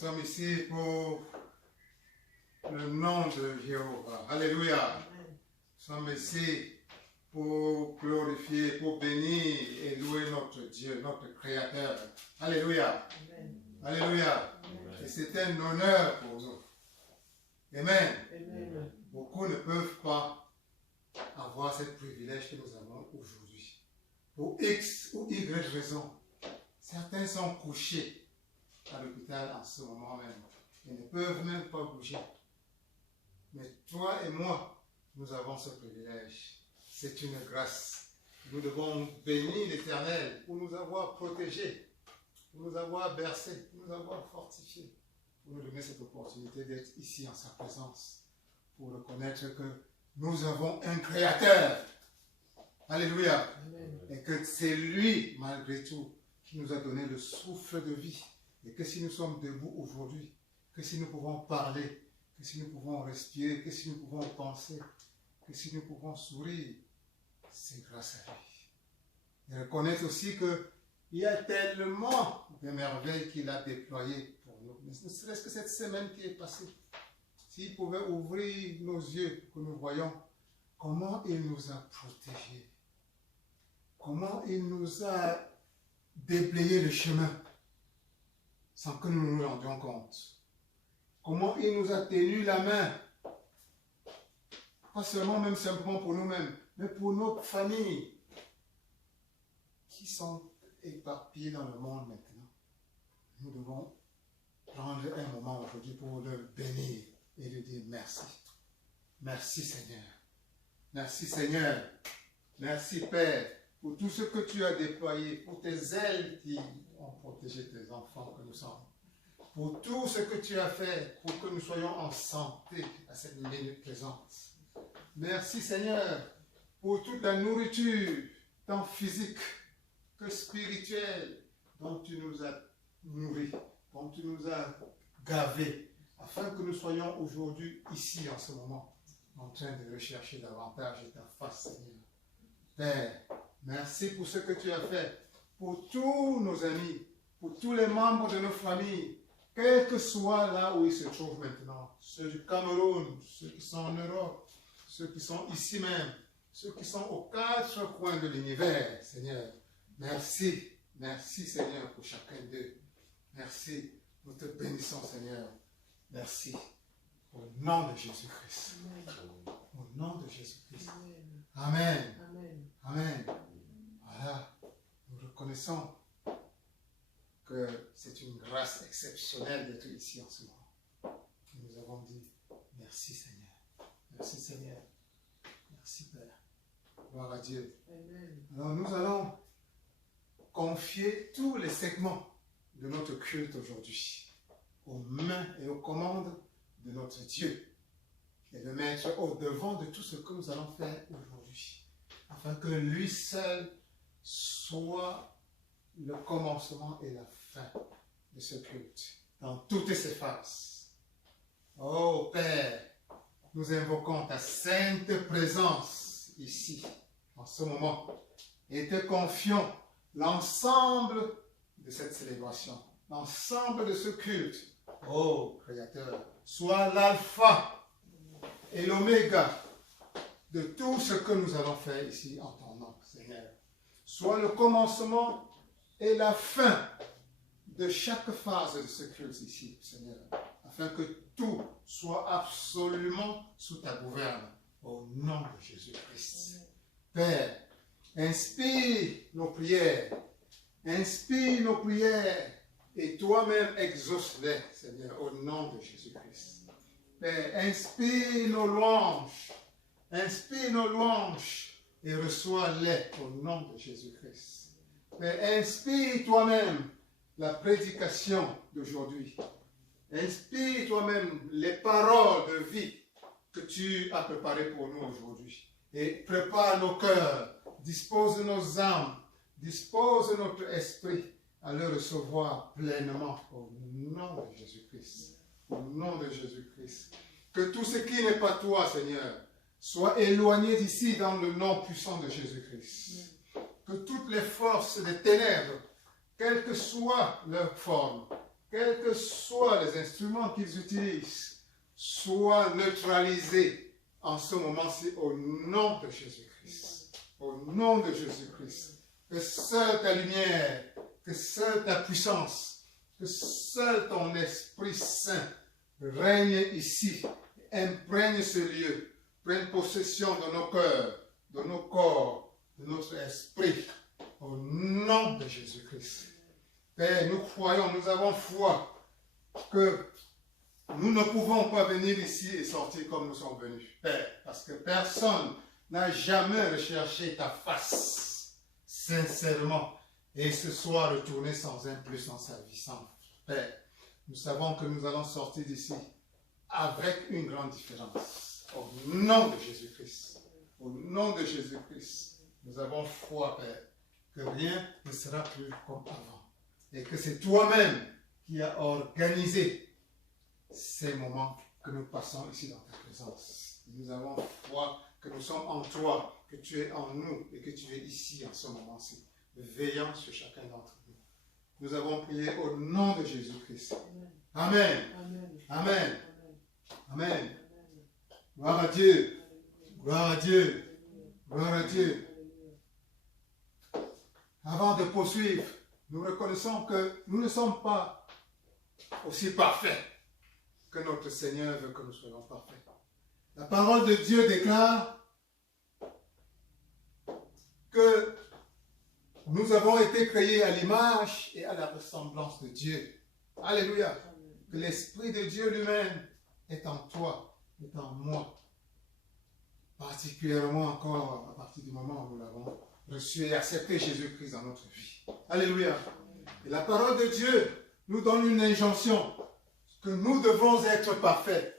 sommes ici pour le nom de Jéhovah. Alléluia. Nous sommes ici pour glorifier, pour bénir et louer notre Dieu, notre Créateur. Alléluia. Amen. Alléluia. Amen. Et c'est un honneur pour nous. Amen. Amen. Beaucoup ne peuvent pas avoir ce privilège que nous avons aujourd'hui. Pour X ou Y raison, certains sont couchés à l'hôpital en ce moment même. Ils ne peuvent même pas bouger. Mais toi et moi, nous avons ce privilège. C'est une grâce. Nous devons bénir l'Éternel pour nous avoir protégés, pour nous avoir bercés, pour nous avoir fortifiés, pour nous donner cette opportunité d'être ici en sa présence, pour reconnaître que nous avons un Créateur. Alléluia. Amen. Et que c'est lui, malgré tout, qui nous a donné le souffle de vie. Et que si nous sommes debout aujourd'hui, que si nous pouvons parler, que si nous pouvons respirer, que si nous pouvons penser, que si nous pouvons sourire, c'est grâce à lui. Et reconnaître aussi qu'il y a tellement de merveilles qu'il a déployées pour nous. Ne serait-ce que cette semaine qui est passée. S'il pouvait ouvrir nos yeux, que nous voyons comment il nous a protégés, comment il nous a déblayé le chemin sans que nous nous rendions compte. Comment il nous a tenu la main. Pas seulement même simplement pour nous-mêmes, mais pour nos familles qui sont éparpillées dans le monde maintenant. Nous devons prendre un moment aujourd'hui pour le bénir et lui dire merci. Merci Seigneur. Merci Seigneur. Merci Père pour tout ce que tu as déployé, pour tes ailes qui ont protégé tes enfants que nous sommes. Pour tout ce que tu as fait pour que nous soyons en santé à cette minute présente. Merci Seigneur pour toute la nourriture, tant physique que spirituelle, dont tu nous as nourris, dont tu nous as gavés, afin que nous soyons aujourd'hui ici en ce moment, en train de rechercher davantage ta face Seigneur. Père, merci pour ce que tu as fait, pour tous nos amis, pour tous les membres de nos familles, quel que soit là où ils se trouvent maintenant, ceux du Cameroun, ceux qui sont en Europe, ceux qui sont ici même, ceux qui sont aux quatre coins de l'univers, Seigneur. Merci, merci Seigneur pour chacun d'eux. Merci, nous te bénissons Seigneur. Merci, au nom de Jésus-Christ. Au nom de Jésus-Christ. Amen. Amen. Amen. Voilà, nous reconnaissons que c'est une grâce exceptionnelle d'être ici en ce moment. Et nous avons dit merci Seigneur. Merci Seigneur. Merci Père. Gloire à Dieu. Amen. Alors nous allons confier tous les segments de notre culte aujourd'hui aux mains et aux commandes de notre Dieu et le mettre au devant de tout ce que nous allons faire aujourd'hui, afin que lui seul soit le commencement et la fin de ce culte, dans toutes ses phases. Oh Père, nous invoquons ta sainte présence ici, en ce moment, et te confions l'ensemble de cette célébration, l'ensemble de ce culte. Oh Créateur, sois l'alpha et l'oméga de tout ce que nous allons faire ici en ton nom, Seigneur. Sois le commencement et la fin de chaque phase de ce culte ici, Seigneur, afin que tout soit absolument sous ta gouverne, au nom de Jésus-Christ. Père, inspire nos prières, et toi-même exauce-les, Seigneur, au nom de Jésus-Christ. Père, inspire nos louanges, et reçois-les au nom de Jésus-Christ. Père, inspire toi-même la prédication d'aujourd'hui. Inspire toi-même les paroles de vie que tu as préparées pour nous aujourd'hui. Et prépare nos cœurs, dispose nos âmes, dispose notre esprit à le recevoir pleinement au nom de Jésus-Christ. Au nom de Jésus-Christ. Que tout ce qui n'est pas toi, Seigneur, soit éloigné d'ici dans le nom puissant de Jésus-Christ. Que toutes les forces des ténèbres, quelle que soit leur forme, quels que soient les instruments qu'ils utilisent, soient neutralisés en ce moment-ci au nom de Jésus-Christ. Au nom de Jésus-Christ. Que seule ta lumière, que seule ta puissance, que seul ton Esprit Saint règne ici, imprègne ce lieu, prenne possession de nos cœurs, de nos corps, de notre esprit, au nom de Jésus-Christ. Père, nous croyons, nous avons foi que nous ne pouvons pas venir ici et sortir comme nous sommes venus, Père, parce que personne n'a jamais recherché ta face, sincèrement, et ce soir retourner sans un plus dans sa vie, sans Père. Nous savons que nous allons sortir d'ici avec une grande différence. Au nom de Jésus-Christ, au nom de Jésus-Christ, nous avons foi, Père, que rien ne sera plus comme avant. Et que c'est toi-même qui as organisé ces moments que nous passons ici dans ta présence. Nous avons foi que nous sommes en toi, que tu es en nous et que tu es ici en ce moment-ci, veillant sur chacun d'entre nous. Nous avons prié au nom de Jésus-Christ. Amen. Amen. Amen. Gloire à Dieu. Gloire à Dieu. Gloire à Dieu. Avant de poursuivre, nous reconnaissons que nous ne sommes pas aussi parfaits que notre Seigneur veut que nous soyons parfaits. La parole de Dieu déclare que nous avons été créés à l'image et à la ressemblance de Dieu. Alléluia. Que l'Esprit de Dieu lui-même est en toi, est en moi. Particulièrement encore à partir du moment où nous l'avons reçu et accepté Jésus-Christ dans notre vie. Alléluia. Et la parole de Dieu nous donne une injonction que nous devons être parfaits,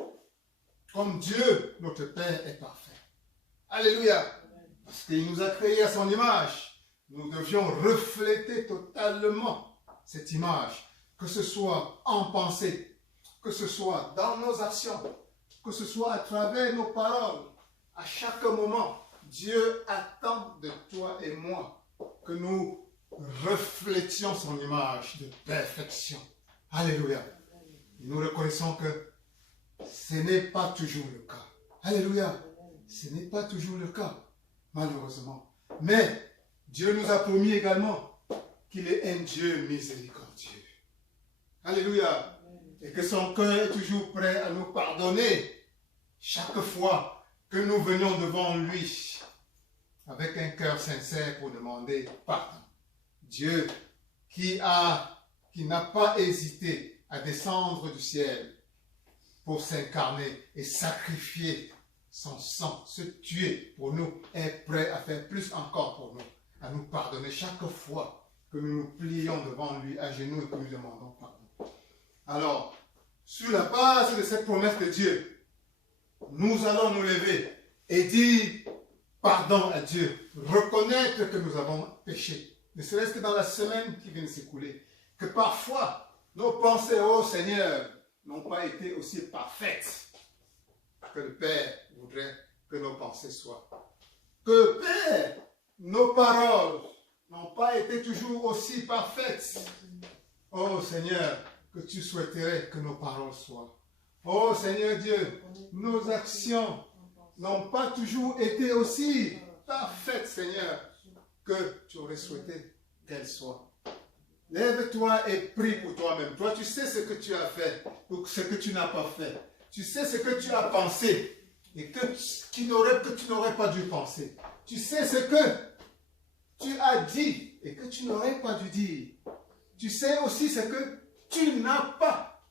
comme Dieu, notre Père, est parfait. Alléluia. Parce qu'il nous a créés à son image. Nous devions refléter totalement cette image, que ce soit en pensée, que ce soit dans nos actions, que ce soit à travers nos paroles. À chaque moment, Dieu attend de toi et moi que nous reflétions son image de perfection. Alléluia. Et nous reconnaissons que ce n'est pas toujours le cas. Alléluia. Ce n'est pas toujours le cas, malheureusement. Mais Dieu nous a promis également qu'il est un Dieu miséricordieux. Alléluia. Et que son cœur est toujours prêt à nous pardonner chaque fois que nous venons devant lui avec un cœur sincère pour demander pardon. Dieu qui n'a pas hésité à descendre du ciel pour s'incarner et sacrifier son sang, se tuer pour nous, est prêt à faire plus encore pour nous, à nous pardonner chaque fois que nous nous plions devant lui à genoux et que nous demandons pardon. Alors, sur la base de cette promesse de Dieu, nous allons nous lever et dire pardon à Dieu, reconnaître que nous avons péché, ne serait-ce que dans la semaine qui vient de s'écouler, que parfois nos pensées, ô Seigneur, n'ont pas été aussi parfaites que le Père voudrait que nos pensées soient. Que Père, nos paroles n'ont pas été toujours aussi parfaites. Ô Seigneur, que tu souhaiterais que nos paroles soient. Ô Seigneur Dieu, nos actions n'ont pas toujours été aussi parfaites, Seigneur, que tu aurais souhaité qu'elles soient. Lève-toi et prie pour toi-même. Toi, tu sais ce que tu as fait ou ce que tu n'as pas fait. Tu sais ce que tu as pensé et que tu n'aurais pas dû penser. Tu sais ce que tu as dit et que tu n'aurais pas dû dire. Tu sais aussi ce que tu n'as pas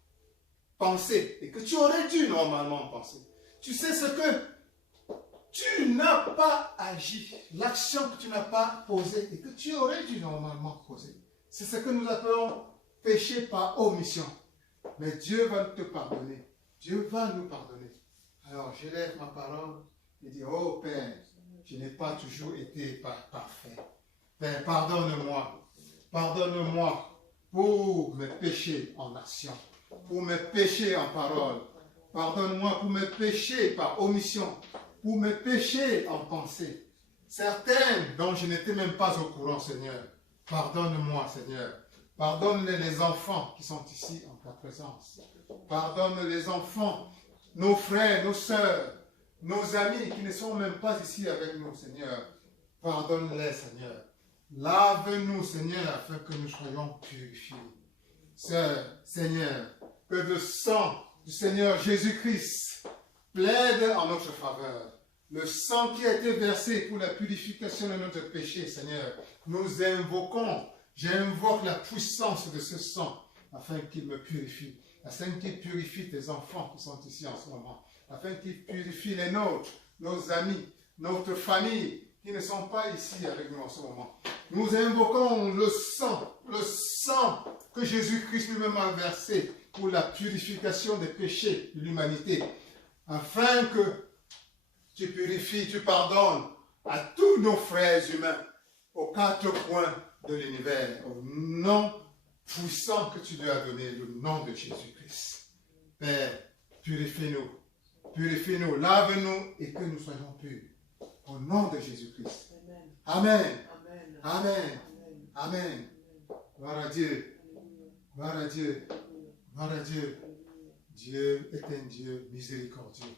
pensé et que tu aurais dû normalement penser. Tu sais ce que tu n'as pas agi, l'action que tu n'as pas posée et que tu aurais dû normalement poser. C'est ce que nous appelons péché par omission. Mais Dieu va te pardonner. Dieu va nous pardonner. Alors, je lève ma parole et dis, oh Père, je n'ai pas toujours été parfait. Père, pardonne-moi. Pardonne-moi pour mes péchés en action, pour mes péchés en parole. Pardonne-moi pour mes péchés par omission, pour mes péchés en pensée. Certaines dont je n'étais même pas au courant, Seigneur. Pardonne-moi, Seigneur. Pardonne les enfants qui sont ici en ta présence. Pardonne les enfants, nos frères, nos sœurs, nos amis qui ne sont même pas ici avec nous, Seigneur. Pardonne-les, Seigneur. Lave-nous, Seigneur, afin que nous soyons purifiés. Seigneur, que le sang du Seigneur Jésus-Christ plaide en notre faveur. Le sang qui a été versé pour la purification de notre péché, Seigneur, nous invoquons, j'invoque la puissance de ce sang afin qu'il me purifie, afin qu'il purifie tes enfants qui sont ici en ce moment, afin qu'il purifie les nôtres, nos amis, notre famille qui ne sont pas ici avec nous en ce moment. Nous invoquons le sang que Jésus-Christ lui-même a versé pour la purification des péchés de l'humanité, afin que tu purifies, tu pardonnes à tous nos frères humains aux quatre coins de l'univers, au nom puissant que tu lui as donné, le nom de Jésus-Christ. Père, purifie-nous, lave-nous et que nous soyons purs. Au nom de Jésus-Christ. Amen. Amen. Amen. Gloire à Dieu. Gloire à Dieu. Gloire à Dieu. Dieu est un Dieu miséricordieux.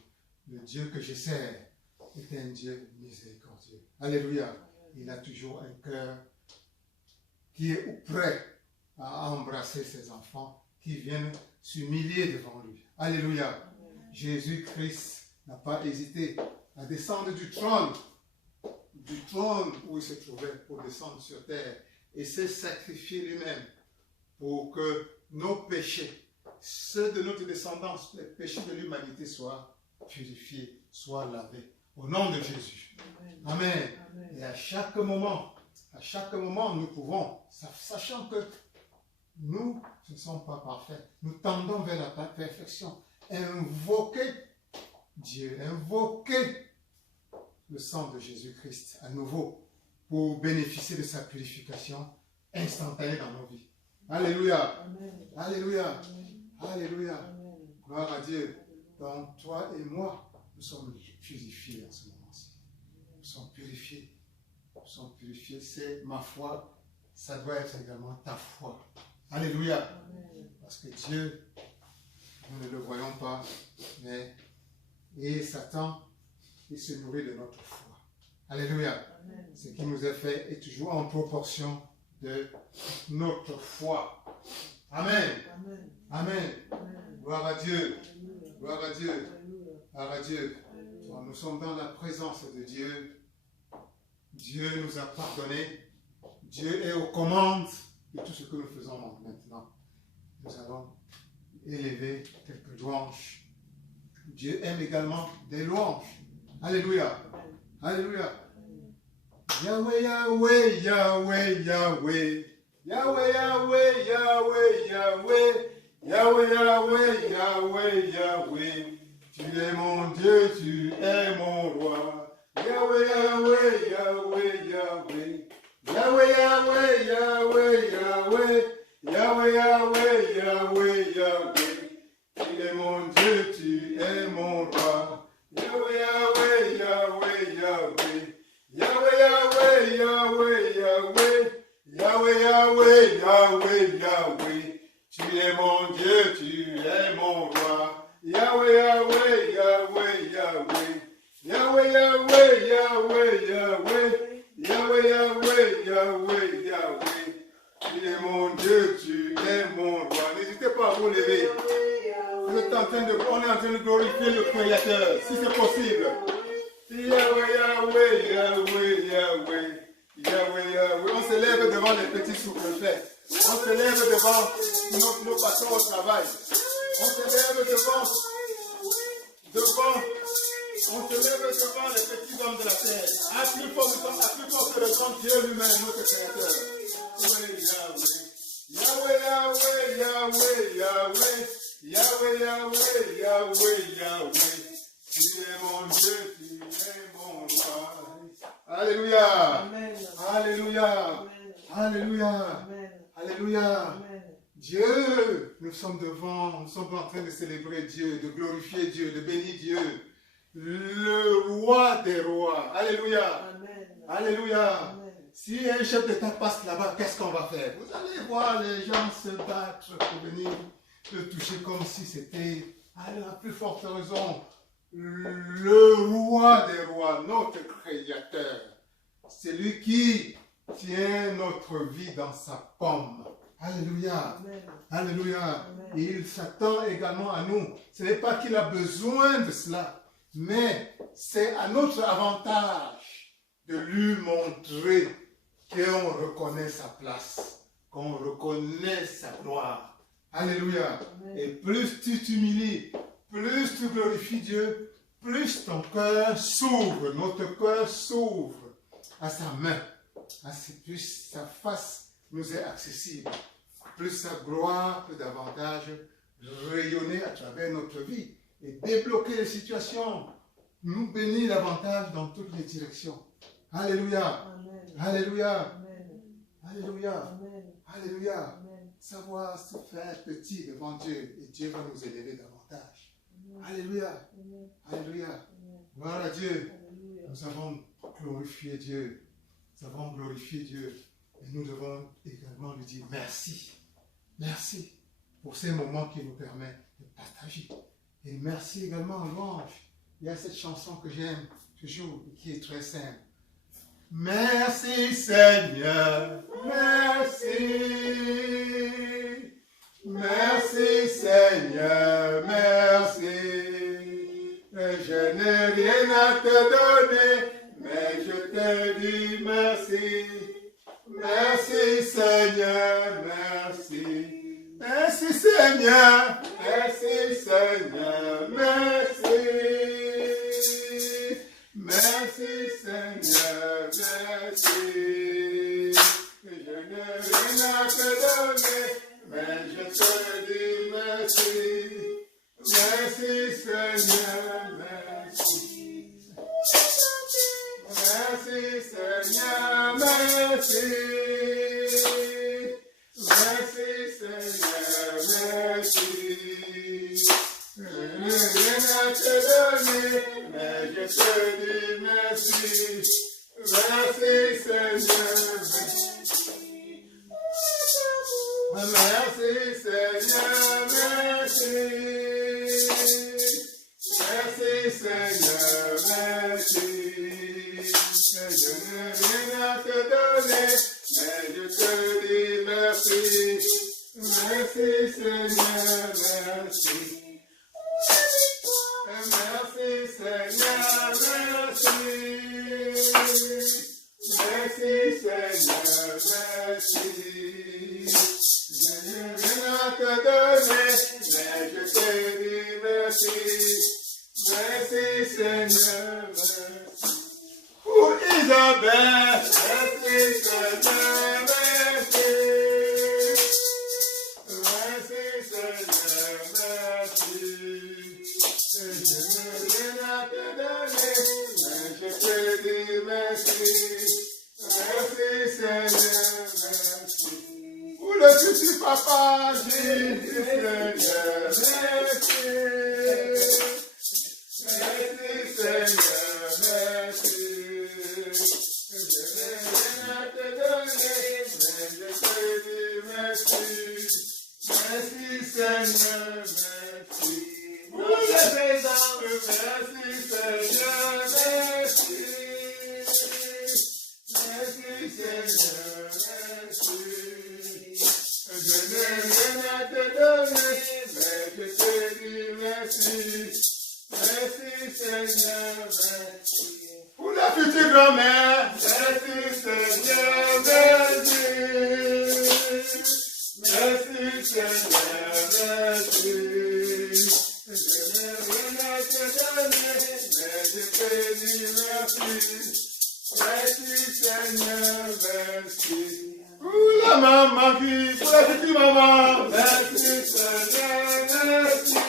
Le Dieu que je sers est un Dieu miséricordieux. Alléluia. Il a toujours un cœur qui est prêt à embrasser ses enfants qui viennent s'humilier devant lui. Alléluia. Jésus-Christ n'a pas hésité à descendre du trône où il se trouvait pour descendre sur terre et s'est sacrifié lui-même pour que nos péchés, ceux de notre descendance, les péchés de l'humanité soient purifiés, soient lavés. Au nom de Jésus. Amen. Amen. Et à chaque moment, nous pouvons, sachant que nous ne sommes pas parfaits, nous tendons vers la perfection, invoquer Dieu, invoquer le sang de Jésus-Christ à nouveau pour bénéficier de sa purification instantanée dans nos vies. Alléluia. Amen. Alléluia. Amen. Alléluia. Amen. Gloire à Dieu. Donc toi et moi, nous sommes purifiés en ce moment-ci. Nous sommes purifiés. Nous sommes purifiés. C'est ma foi. Ça doit être également ta foi. Alléluia. Amen. Parce que Dieu, nous ne le voyons pas, mais et Satan, il se nourrit de notre foi. Alléluia. Amen. Ce qui nous est fait est toujours en proportion de notre foi. Amen. Amen. Amen. Amen. Gloire à Dieu. Amen. Gloire à Dieu. Amen. Gloire à Dieu. Amen. Nous sommes dans la présence de Dieu. Dieu nous a pardonné. Dieu est aux commandes de tout ce que nous faisons maintenant. Nous allons élever quelques louanges. Dieu aime également des louanges. Alléluia. Alléluia. Yahweh, Yahweh, Yahweh, Yahweh. Yahweh, Yahweh, Yahweh, Yahweh. Yahweh, Yahweh, Yahweh, Yahweh. Tu es mon Dieu, tu es mon roi. Yahweh, Yahweh, Yahweh, Yahweh. Yahweh, Yahweh, Yahweh, Yahweh. Yahweh, Yahweh, Yahweh, Yahweh. Tu es mon Dieu, tu es mon roi. Yahweh, Yahweh, Yahweh, Yahweh. Yahweh, Yahweh, Yahweh, Yahweh. Yahweh, Yahweh, Yahweh, Yahweh. Tu es mon Dieu, tu es mon roi. Yahweh, Yahweh, Yahweh, Yahweh. Yahweh, Yahweh, Yahweh, Yahweh. Yahweh, Yahweh, Yahweh, Yahweh. Tu es mon Dieu, tu es mon roi. N'hésitez pas à vous lever. On est en train de glorifier le Créateur, si c'est possible. Yahweh, Yahweh, Yahweh, Yahweh. Yahweh, Yahweh. On se lève devant les petits sous-préfets. On se lève devant nos patrons au travail. On se lève devant on se lève devant les petits hommes de la terre. À plus fort que le grand Dieu lui-même, notre Créateur. Yahweh, Yahweh, Yahweh, Yahweh. Yahweh, Yahweh, Yahweh, Yahweh. Tu es mon Dieu, tu es mon roi. Alléluia. Amen. Alléluia. Amen. Alléluia. Amen. Alléluia. Amen. Dieu, nous sommes en train de célébrer Dieu, de glorifier Dieu, de bénir Dieu. Le roi des rois. Alléluia. Amen. Alléluia. Amen. Si un chef d'État passe là-bas, qu'est-ce qu'on va faire? Vous allez voir les gens se battre pour venir le toucher comme si c'était, à la plus forte raison, le roi des rois, notre créateur. C'est lui qui tient notre vie dans sa paume. Alléluia. Amen. Alléluia. Amen. Et il s'attend également à nous. Ce n'est pas qu'il a besoin de cela, mais c'est à notre avantage de lui montrer qu'on reconnaît sa place, qu'on reconnaît sa gloire. Alléluia. Amen. Et plus tu t'humilies, plus tu glorifies Dieu, plus ton cœur s'ouvre, notre cœur s'ouvre à sa main, plus sa face nous est accessible, plus sa gloire peut davantage rayonner à travers notre vie et débloquer les situations, nous bénir davantage dans toutes les directions. Alléluia. Amen. Alléluia. Amen. Alléluia. Amen. Alléluia. Amen. Savoir se faire petit devant Dieu et Dieu va nous élever davantage. Amen. Alléluia. Amen. Alléluia. Amen. Gloire à Dieu. Alléluia. Nous avons glorifié Dieu. Nous avons glorifié Dieu. Et nous devons également lui dire merci. Merci pour ces moments qui nous permettent de partager. Et merci également en louange. Il y a cette chanson que j'aime toujours et qui est très simple. Merci Seigneur, merci. Merci Seigneur, merci. Je n'ai rien à te donner, mais je te dis merci. Merci Seigneur, merci. Merci Seigneur, merci Seigneur, merci. Merci Seigneur, merci. Je n'ai rien à te donner, mais je te dis merci. Merci Seigneur, merci. Merci Seigneur, merci. Merci Seigneur, merci. Je n'ai rien à te donner, mais je te dis merci. Merci Seigneur, merci. Merci Seigneur, merci. Merci Seigneur, merci. Je n'ai rien à te donner, mais je te dis merci. Merci Seigneur, merci. Merci Seigneur, merci. Merci Seigneur, merci. Je n'ai rien à te donner, mais je te dis merci. Merci Seigneur, merci. Pour Isabelle, merci Seigneur, merci. Merci Seigneur, merci. Je n'ai rien à te donner, mais je te dis merci. Merci Seigneur, merci. Pour le futur papa, j'ai dit Seigneur, merci. Merci Seigneur, merci. Je n'ai rien à te donner, mais je te dis merci. Merci Seigneur, merci. Pour les présents, merci Seigneur, merci. Merci Seigneur, merci. Je n'ai rien à te donner, mais je te dis merci. Merci Seigneur, merci. Pour la future grand-mère, merci Seigneur, merci. Merci Seigneur, merci. Je n'ai rien à te donner, mais je te dis merci. Merci Seigneur, merci. Pour la maman pour la petite maman, merci Seigneur, merci.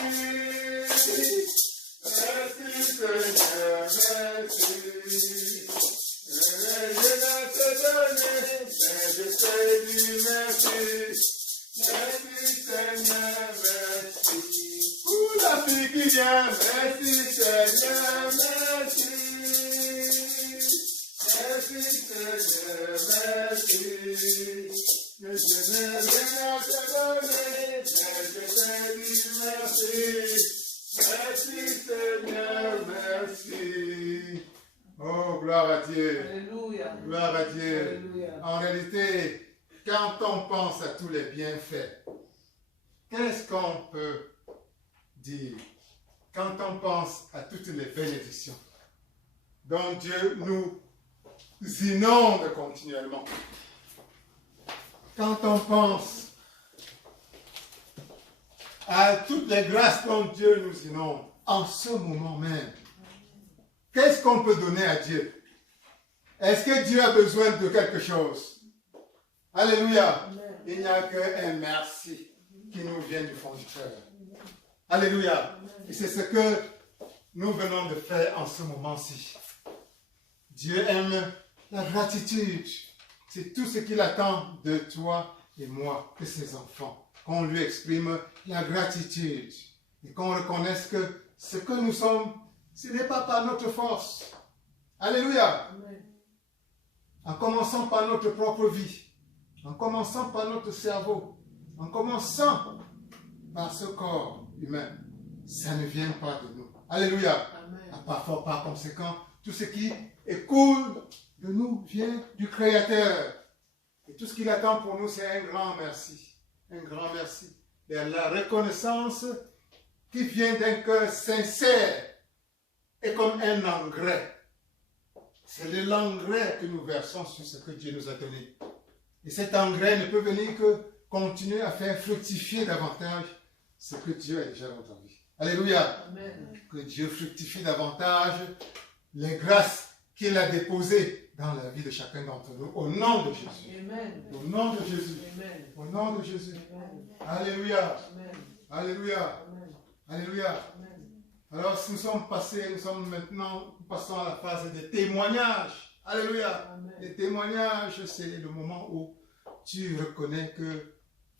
Merci Seigneur, merci. Je n'ai rien à te donner, mais je te dis merci. Merci Seigneur, merci. Pour la fille qui vient, merci Seigneur, merci. merci Seigneur, merci. Que je n'ai rien à te donner, mais je te dis merci. Merci Seigneur, merci. Oh, gloire à Dieu. Alléluia. Gloire à Dieu. Alléluia. En réalité, quand on pense à tous les bienfaits, qu'est-ce qu'on peut dire quand on pense à toutes les bénédictions dont Dieu nous inonde continuellement? Quand on pense à toutes les grâces dont Dieu nous inonde en ce moment même, qu'est-ce qu'on peut donner à Dieu? Est-ce que Dieu a besoin de quelque chose? Alléluia. Il n'y a qu'un merci qui nous vient du fond du cœur. Alléluia. Et c'est ce que nous venons de faire en ce moment-ci. Dieu aime la gratitude. C'est tout ce qu'il attend de toi et moi, de ses enfants. Qu'on lui exprime la gratitude et qu'on reconnaisse que ce que nous sommes, ce n'est pas par notre force. Alléluia. En commençant par notre propre vie, en commençant par notre cerveau, en commençant par ce corps humain, ça ne vient pas de nous. Alléluia. Par conséquent, tout ce qui écoule de nous vient du Créateur. Et tout ce qu'il attend pour nous, c'est un grand merci. Un grand merci. Et la reconnaissance qui vient d'un cœur sincère est comme un engrais. C'est de l'engrais que nous versons sur ce que Dieu nous a donné. Et cet engrais ne peut venir que continuer à faire fructifier davantage ce que Dieu a déjà dans ta vie. Alléluia. Amen. Que Dieu fructifie davantage les grâces qu'il a déposées dans la vie de chacun d'entre nous. Au nom de Jésus. Amen. Au nom de Jésus. Amen. Au nom de Jésus. Amen. Alléluia. Amen. Alléluia. Amen. Alléluia. Amen. Alors, si nous sommes maintenant, nous passons à la phase des témoignages. Alléluia. Amen. Les témoignages, c'est le moment où tu reconnais que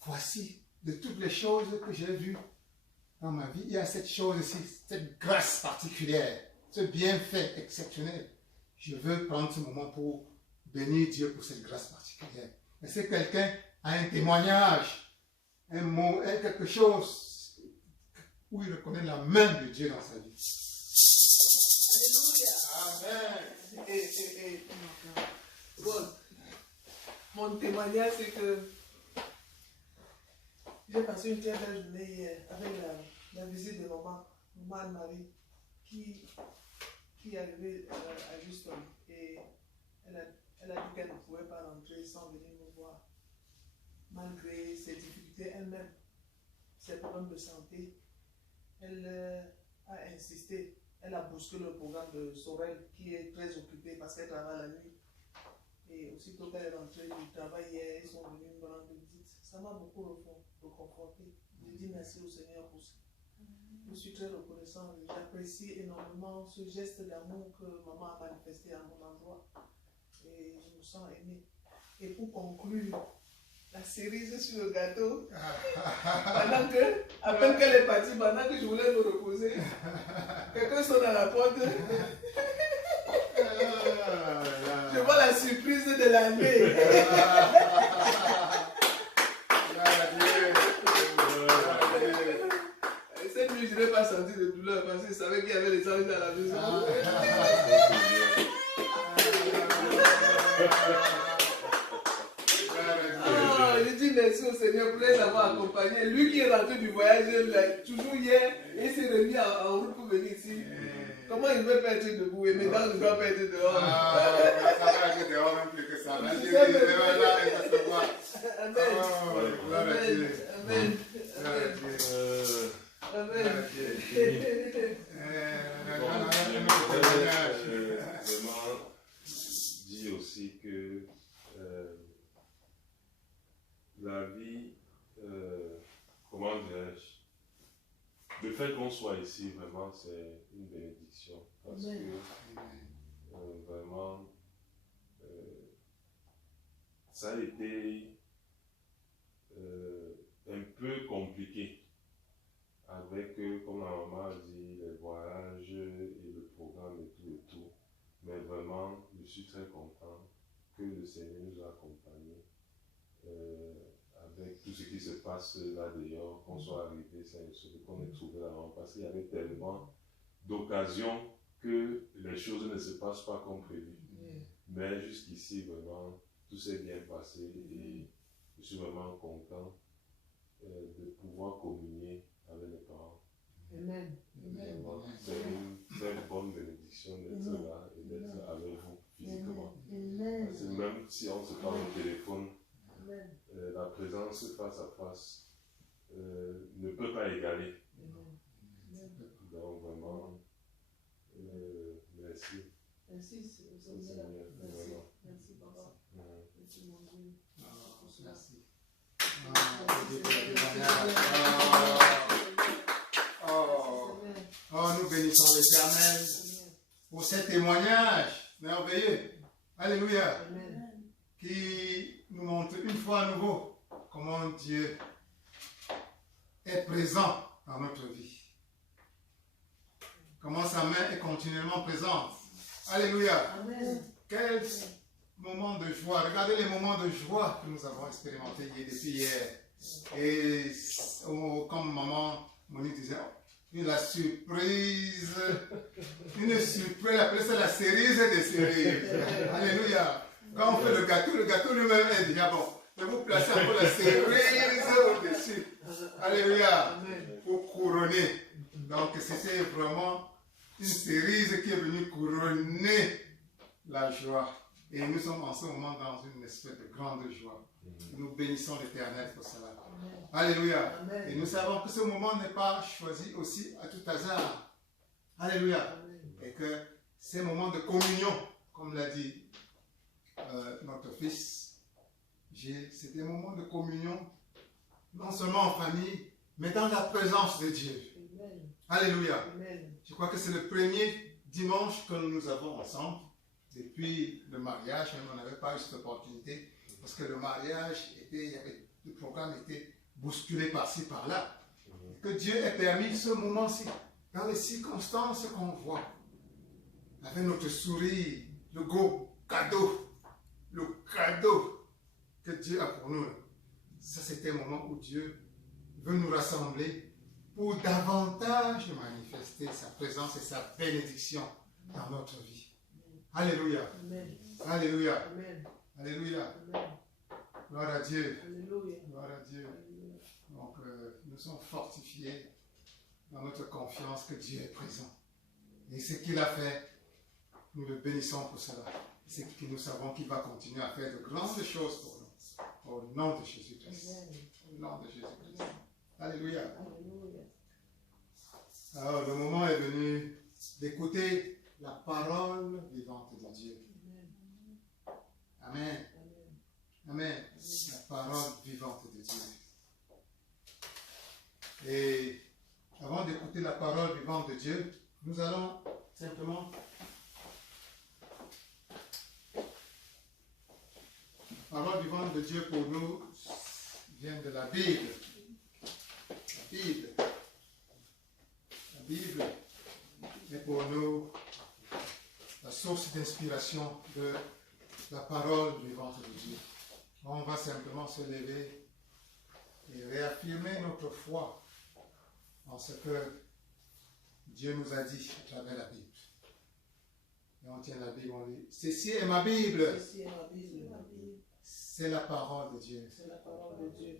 voici, de toutes les choses que j'ai vues dans ma vie, il y a cette chose ici, cette grâce particulière, ce bienfait exceptionnel. Je veux prendre ce moment pour bénir Dieu pour cette grâce particulière. Est-ce que quelqu'un a un témoignage, un mot, quelque chose où il reconnaît la main de Dieu dans sa vie? Amen. Bon, mon témoignage, c'est que j'ai passé une très belle journée hier avec la visite de maman Anne-Marie, qui est arrivée à Houston. Et elle a dit qu'elle ne pouvait pas rentrer sans venir me voir. Malgré ses difficultés elle-même, ses problèmes de santé, elle a insisté. Elle a bousculé le programme de Sorel, qui est très occupé parce qu'elle travaille la nuit. Et aussitôt qu'elle est rentrée du travail hier, ils sont venus me rendre visite. Ça m'a beaucoup reconforté. Je dis merci au Seigneur pour ça. Je suis très reconnaissant. J'apprécie énormément ce geste d'amour que maman a manifesté à mon endroit. Et je me sens aimée. Et pour conclure, la cerise sur le gâteau, pendant que, à peine qu'elle est partie, pendant que je voulais me reposer, quelqu'un sonne à la porte. Je vois la surprise de l'année. Cette nuit, je n'ai pas senti de douleur parce que je savais qu'il y avait des anges à la maison. Je dis merci au Seigneur pour les avoir accompagnés. Lui qui est rentré du voyage, toujours hier, il s'est remis en route pour venir ici. Comment il ne veut pas être debout et maintenant il ne doit pas être dehors. Ça va être dehors même plus que ça. Amen. Amen. Amen. Vraiment dit aussi que la vie, comment dirais-je, le fait qu'on soit ici, vraiment, c'est une bénédiction. Parce que vraiment, ça a été un peu compliqué avec, comme ma maman a dit, les voyages et le programme et tout et tout. Mais vraiment, je suis très content que le Seigneur nous a accompagnés avec tout ce qui se passe là dehors, qu'on soit arrivé sain et sauf, qu'on ait trouvé la main, parce qu'il y avait tellement d'occasions que les choses ne se passent pas comme prévu. Mais jusqu'ici, vraiment, tout s'est bien passé et je suis vraiment content de pouvoir communier avec les parents. Amen. Vraiment, c'est une très bonne bénédiction d'être là et d'être avec vous physiquement. Parce que même si on se parle au téléphone, la présence face à face ne peut pas égaler. Donc vraiment, merci. Merci, Seigneur. Merci, Papa. Merci, mon Dieu. Merci. Oh, nous bénissons l'Éternel pour ces témoignages merveilleux. Alléluia. Qui nous montre une fois à nouveau comment Dieu est présent dans notre vie. Comment sa main est continuellement présente. Alléluia. Amen. Quel moment de joie. Regardez les moments de joie que nous avons expérimentés depuis hier. Et comme maman Monique disait, la surprise, une surprise, elle appelait ça la cerise des cerises. Alléluia. Quand on fait le gâteau lui-même est déjà bon. Mais vous placez encore la cerise au-dessus. Alléluia. Pour couronner. Donc c'était vraiment une cerise qui est venue couronner la joie. Et nous sommes en ce moment dans une espèce de grande joie. Nous bénissons l'Éternel pour cela. Alléluia. Amen. Et nous savons que ce moment n'est pas choisi aussi à tout hasard. Alléluia. Et que ces moments de communion, comme l'a dit notre fils, c'est des moments de communion, non seulement en famille, mais dans la présence de Dieu. Amen. Alléluia. Amen. Je crois que c'est le premier dimanche que nous avons ensemble. Depuis le mariage, même on n'avait pas eu cette opportunité, parce que le mariage, le programme était bousculé par-ci, par-là. Que Dieu ait permis ce moment-ci, dans les circonstances qu'on voit, avec notre sourire, le gros cadeau, le cadeau que Dieu a pour nous. Ça, c'était un moment où Dieu veut nous rassembler pour davantage manifester sa présence et sa bénédiction dans notre vie. Alléluia. Amen. Alléluia. Amen. Alléluia. Amen. Gloire à Dieu. Alléluia. Gloire à Dieu. Donc, nous sommes fortifiés dans notre confiance que Dieu est présent. Et ce qu'il a fait, nous le bénissons pour cela. C'est que nous savons qu'il va continuer à faire de grandes choses pour nous. Au nom de Jésus-Christ. Au nom de Jésus-Christ. Alléluia. Alléluia. Alors, le moment est venu d'écouter la parole vivante de Dieu. Amen. Amen. La parole vivante de Dieu. Et avant d'écouter la parole vivante de Dieu, nous allons simplement la parole vivante de Dieu pour nous vient de la Bible. La Bible. La Bible est pour nous la source d'inspiration de la parole vivante de Dieu. On va simplement se lever et réaffirmer notre foi en ce que Dieu nous a dit à travers la Bible. Et on tient la Bible, on dit, ceci est ma Bible. Ceci est ma Bible. C'est la parole de Dieu. C'est la parole de Dieu.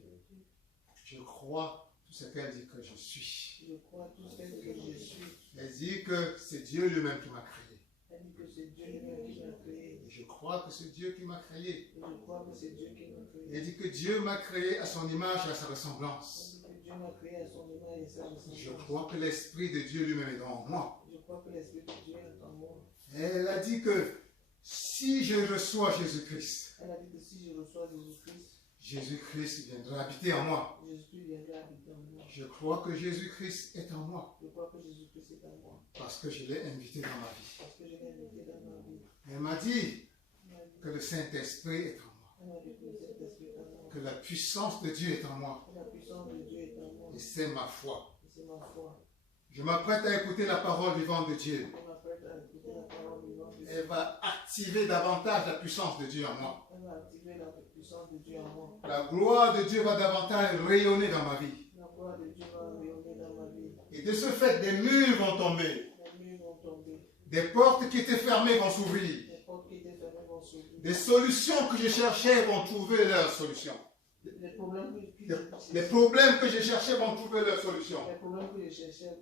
Je crois tout ce qu'elle dit que je suis. Je crois tout ce que je suis. Elle dit que c'est Dieu lui-même qui m'a créé. Elle dit que c'est Dieu lui-même qui m'a créé. Et je crois que c'est Dieu qui m'a créé. Et je crois que c'est Dieu qui m'a créé. Elle dit que Dieu m'a créé à son image et à sa ressemblance. Elle dit que Dieu m'a créé à son image et sa ressemblance. Je crois que l'Esprit de Dieu lui-même est en moi. Je crois que l'Esprit de Dieu est en moi. Elle a dit que si je reçois Jésus-Christ, Elle a dit que si je reçois Jésus-Christ, Jésus-Christ viendra habiter en moi. Jésus-Christ viendra habiter en moi. Je crois que Jésus-Christ est en moi Je crois que Jésus-Christ est en moi. parce que je l'ai invité dans ma vie. Parce que je l'ai invité dans ma vie. Elle m'a dit Elle m'a dit que le Saint-Esprit est en moi, Elle m'a dit que le Saint-Esprit est en moi. que la puissance de Dieu est en moi. Que la puissance de Dieu est en moi. Et c'est ma foi. Et c'est ma foi. Je m'apprête à écouter la parole vivante de Dieu. Je m'apprête à écouter la parole vivante de Dieu. Elle va activer davantage la puissance de Dieu en moi. Elle va activer la puissance de Dieu en moi. La gloire de Dieu va davantage rayonner dans ma vie. La gloire de Dieu va rayonner dans ma vie. Et de ce fait, des murs vont tomber. Les murs vont tomber. Des portes qui étaient fermées vont s'ouvrir. Les portes qui étaient fermées vont s'ouvrir. Des solutions que je cherchais vont trouver leur solution. Les problèmes Les problèmes que je cherchais vont trouver leur solution. les problèmes que je cherchais.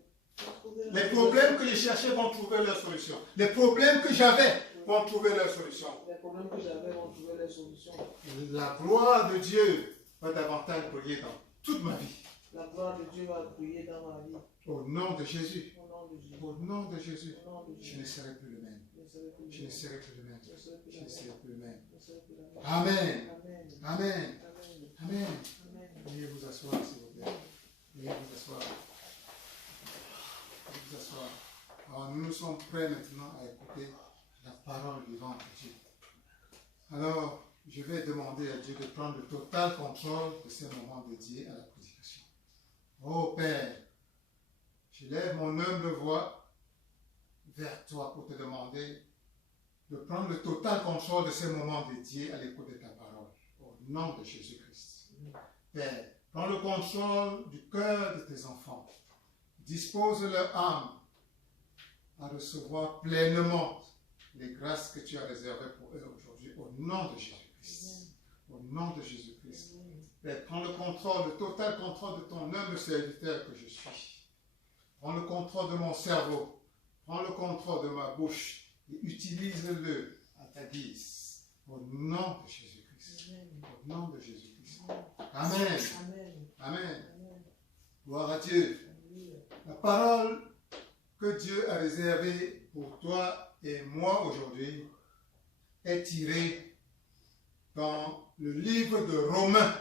Les problèmes que je cherchais vont trouver leur solution. Les problèmes que j'avais vont trouver leur solution. Les problèmes que j'avais vont trouver les solutions. La gloire de Dieu va davantage briller dans toute ma vie. La gloire de Dieu va briller dans ma vie. Au nom de Jésus. Au nom de Jésus. Au nom de Jésus. Au nom de Je Jésus. ne serai plus le même. Je ne serai plus Je ne serai plus le même. Je ne serai plus Je la ne serai même. plus le même. Je ne serai plus la même. Amen. Amen. Amen. Amen. Amen. Amen. Veuillez vous asseoir, s'il vous plaît. Veuillez vous asseoir. Veuillez vous asseoir. Alors, nous sommes prêts maintenant à écouter la parole vivante de Dieu. Alors, je vais demander à Dieu de prendre le total contrôle de ces moments dédiés à la prédication. Oh Père, je lève mon humble voix vers toi pour te demander de prendre le total contrôle de ces moments dédiés à l'écoute de ta parole. Au nom de Jésus-Christ. Père, prends le contrôle du cœur de tes enfants. Dispose leur âme à recevoir pleinement les grâces que tu as réservées pour eux aujourd'hui. Au nom de Jésus-Christ. Au nom de Jésus-Christ. Père, prends le contrôle, le total contrôle de ton humble serviteur que je suis. Prends le contrôle de mon cerveau. Prends le contrôle de ma bouche et utilise-le à ta guise. Au nom de Jésus-Christ. Au nom de Jésus-Christ. Amen. Amen. Amen. Amen. Gloire à Dieu. Alléluia. La parole que Dieu a réservée pour toi et moi aujourd'hui est tirée dans le livre de Romains,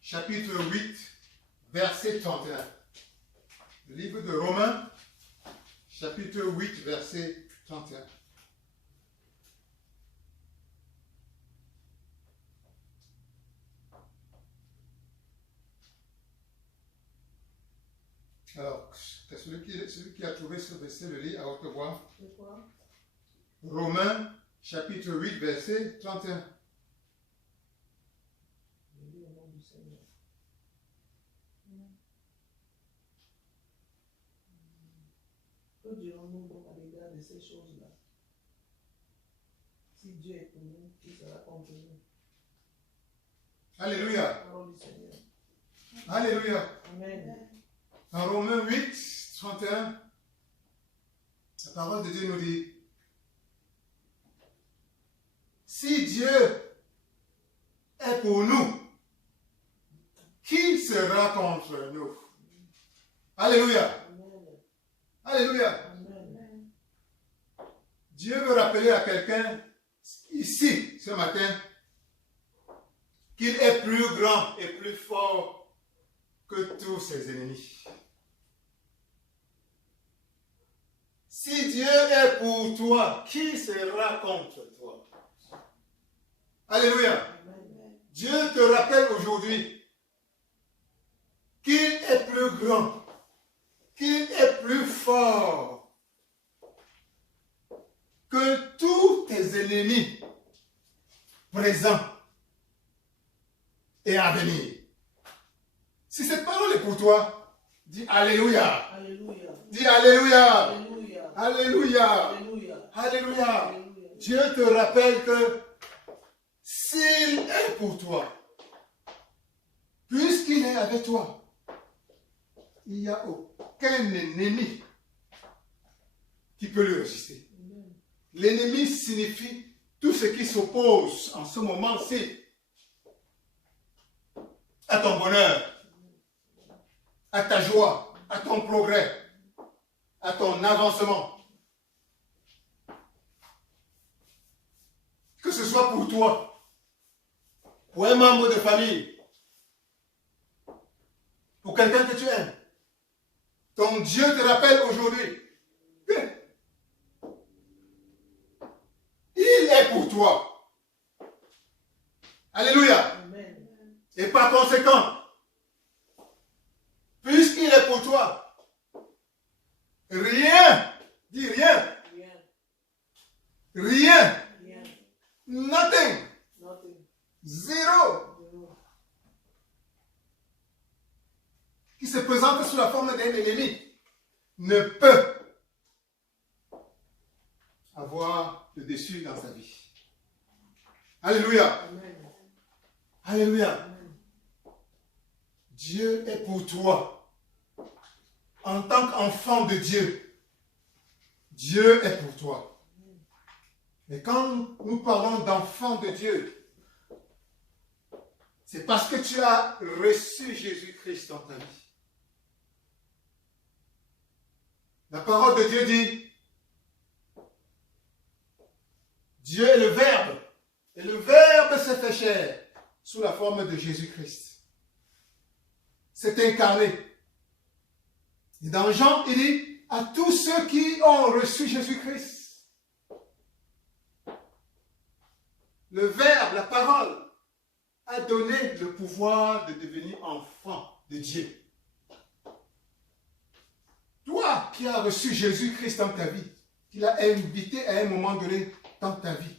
chapitre 8, verset 31. Le livre de Romains, chapitre 8, verset 31. Alors, celui qui a trouvé ce verset le lit à haute voix. C'est quoi? Romains, chapitre 8, verset 31. Je lis au nom du Seigneur. Que dirons-nous donc à l'égard de ces choses-là? Si Dieu est pour nous, qui sera contre nous? Alléluia. Parole du Seigneur. Alléluia. Amen. En Romains 8, 31, la parole de Dieu nous dit, si Dieu est pour nous, qui sera contre nous? Alléluia. Amen. Alléluia. Amen. Dieu veut rappeler à quelqu'un ici, ce matin, qu'il est plus grand et plus fort que tous ses ennemis. Si Dieu est pour toi, qui sera contre toi? Alléluia. Amen. Dieu te rappelle aujourd'hui qu'il est plus grand, qu'il est plus fort que tous tes ennemis présents et à venir. Si cette parole est pour toi, dis Alléluia. Alléluia. Dis Alléluia. Alléluia. Alléluia. Alléluia. Alléluia. Alléluia. Dieu te rappelle que s'il est pour toi, puisqu'il est avec toi, il n'y a aucun ennemi qui peut le résister. Amen. L'ennemi signifie tout ce qui s'oppose en ce moment-ci à ton bonheur, à ta joie, à ton progrès, à ton avancement. Que ce soit pour toi, pour un membre de famille, pour quelqu'un que tu aimes. Ton Dieu te rappelle aujourd'hui que il est pour toi. Alléluia. Amen. Et par conséquent, Rien. Rien. Nothing. Nothing. Zéro. Zero. Qui se présente sous la forme d'un ennemi ne peut avoir le dessus dans sa vie. Alléluia. Amen. Alléluia. Amen. Dieu est pour toi. En tant qu'enfant de Dieu, Dieu est pour toi. Et quand nous parlons d'enfant de Dieu, c'est parce que tu as reçu Jésus-Christ dans ta vie. La parole de Dieu dit, Dieu est le Verbe, et le Verbe s'est fait chair sous la forme de Jésus-Christ. C'est incarné. Et dans Jean, il dit, à tous ceux qui ont reçu Jésus-Christ, le Verbe, la parole, a donné le pouvoir de devenir enfant de Dieu. Toi qui as reçu Jésus-Christ dans ta vie, qui l'as invité à un moment donné dans ta vie,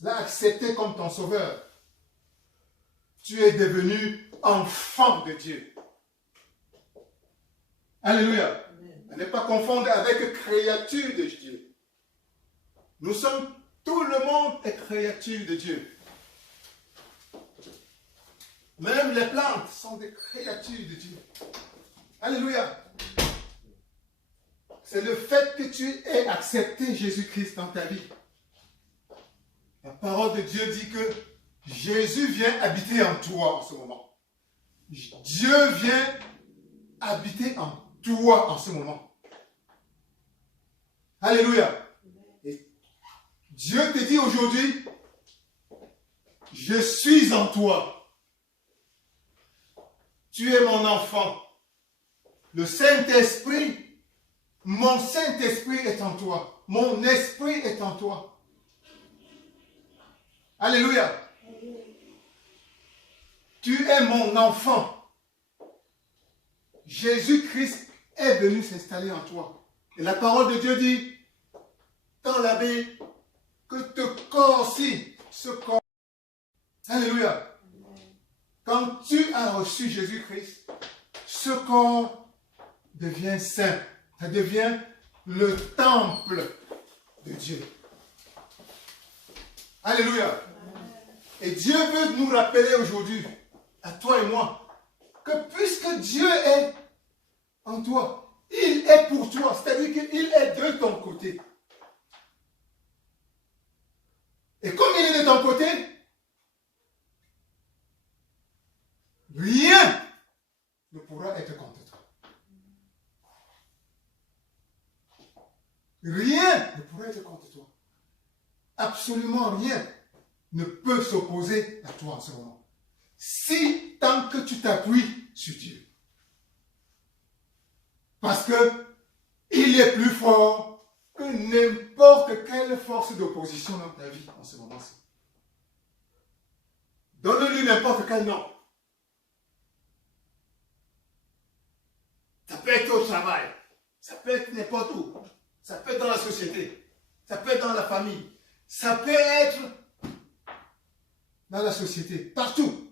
l'as accepté comme ton sauveur, tu es devenu enfant de Dieu. Alléluia. À ne pas confondre avec créature de Dieu. Nous sommes, tout le monde est créature de Dieu. Même les plantes sont des créatures de Dieu. Alléluia. C'est le fait que tu aies accepté Jésus-Christ dans ta vie. La parole de Dieu dit que Jésus vient habiter en toi en ce moment. Dieu vient habiter en toi en ce moment. Alléluia. Et Dieu te dit aujourd'hui, je suis en toi. Tu es mon enfant. Le Saint-Esprit, mon Saint-Esprit est en toi. Mon esprit est en toi. Alléluia. Tu es mon enfant. Jésus-Christ est venu s'installer en toi. Et la parole de Dieu dit dans la Bible que ce corps-ci, ce corps. Alléluia. Quand tu as reçu Jésus-Christ, ce corps devient saint. Ça devient le temple de Dieu. Alléluia. Et Dieu veut nous rappeler aujourd'hui, à toi et moi, que puisque Dieu est en toi, il est pour toi, c'est-à-dire qu'il est de ton côté. Et comme il est de ton côté, rien ne pourra être contre toi. Rien ne pourra être contre toi. Absolument rien ne peut s'opposer à toi en ce moment. Si tant que tu t'appuies sur Dieu. Parce que il est plus fort que n'importe quelle force d'opposition dans ta vie en ce moment-ci. Donne-lui n'importe quel nom. Ça peut être au travail, ça peut être n'importe où, ça peut être dans la société, ça peut être dans la famille, ça peut être dans la société, partout.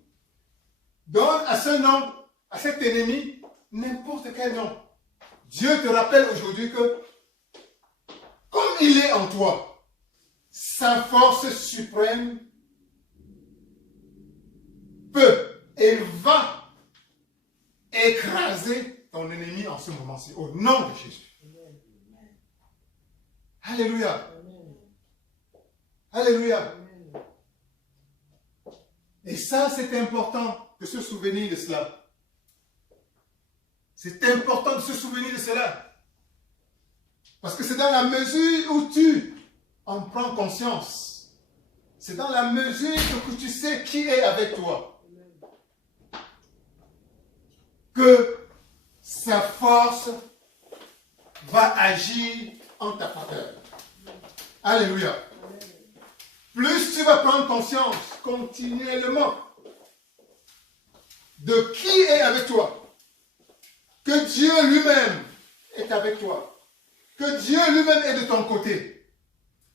Donne à ce nom, à cet ennemi, n'importe quel nom. Dieu te rappelle aujourd'hui que, comme il est en toi, sa force suprême peut et va écraser ton ennemi en ce moment-ci, au nom de Jésus. Alléluia. Alléluia. Et ça, c'est important de se souvenir de cela. C'est important de se souvenir de cela. Parce que c'est dans la mesure où tu en prends conscience, c'est dans la mesure que tu sais qui est avec toi, que sa force va agir en ta faveur. Alléluia. Plus tu vas prendre conscience continuellement de qui est avec toi, que Dieu lui-même est avec toi, que Dieu lui-même est de ton côté,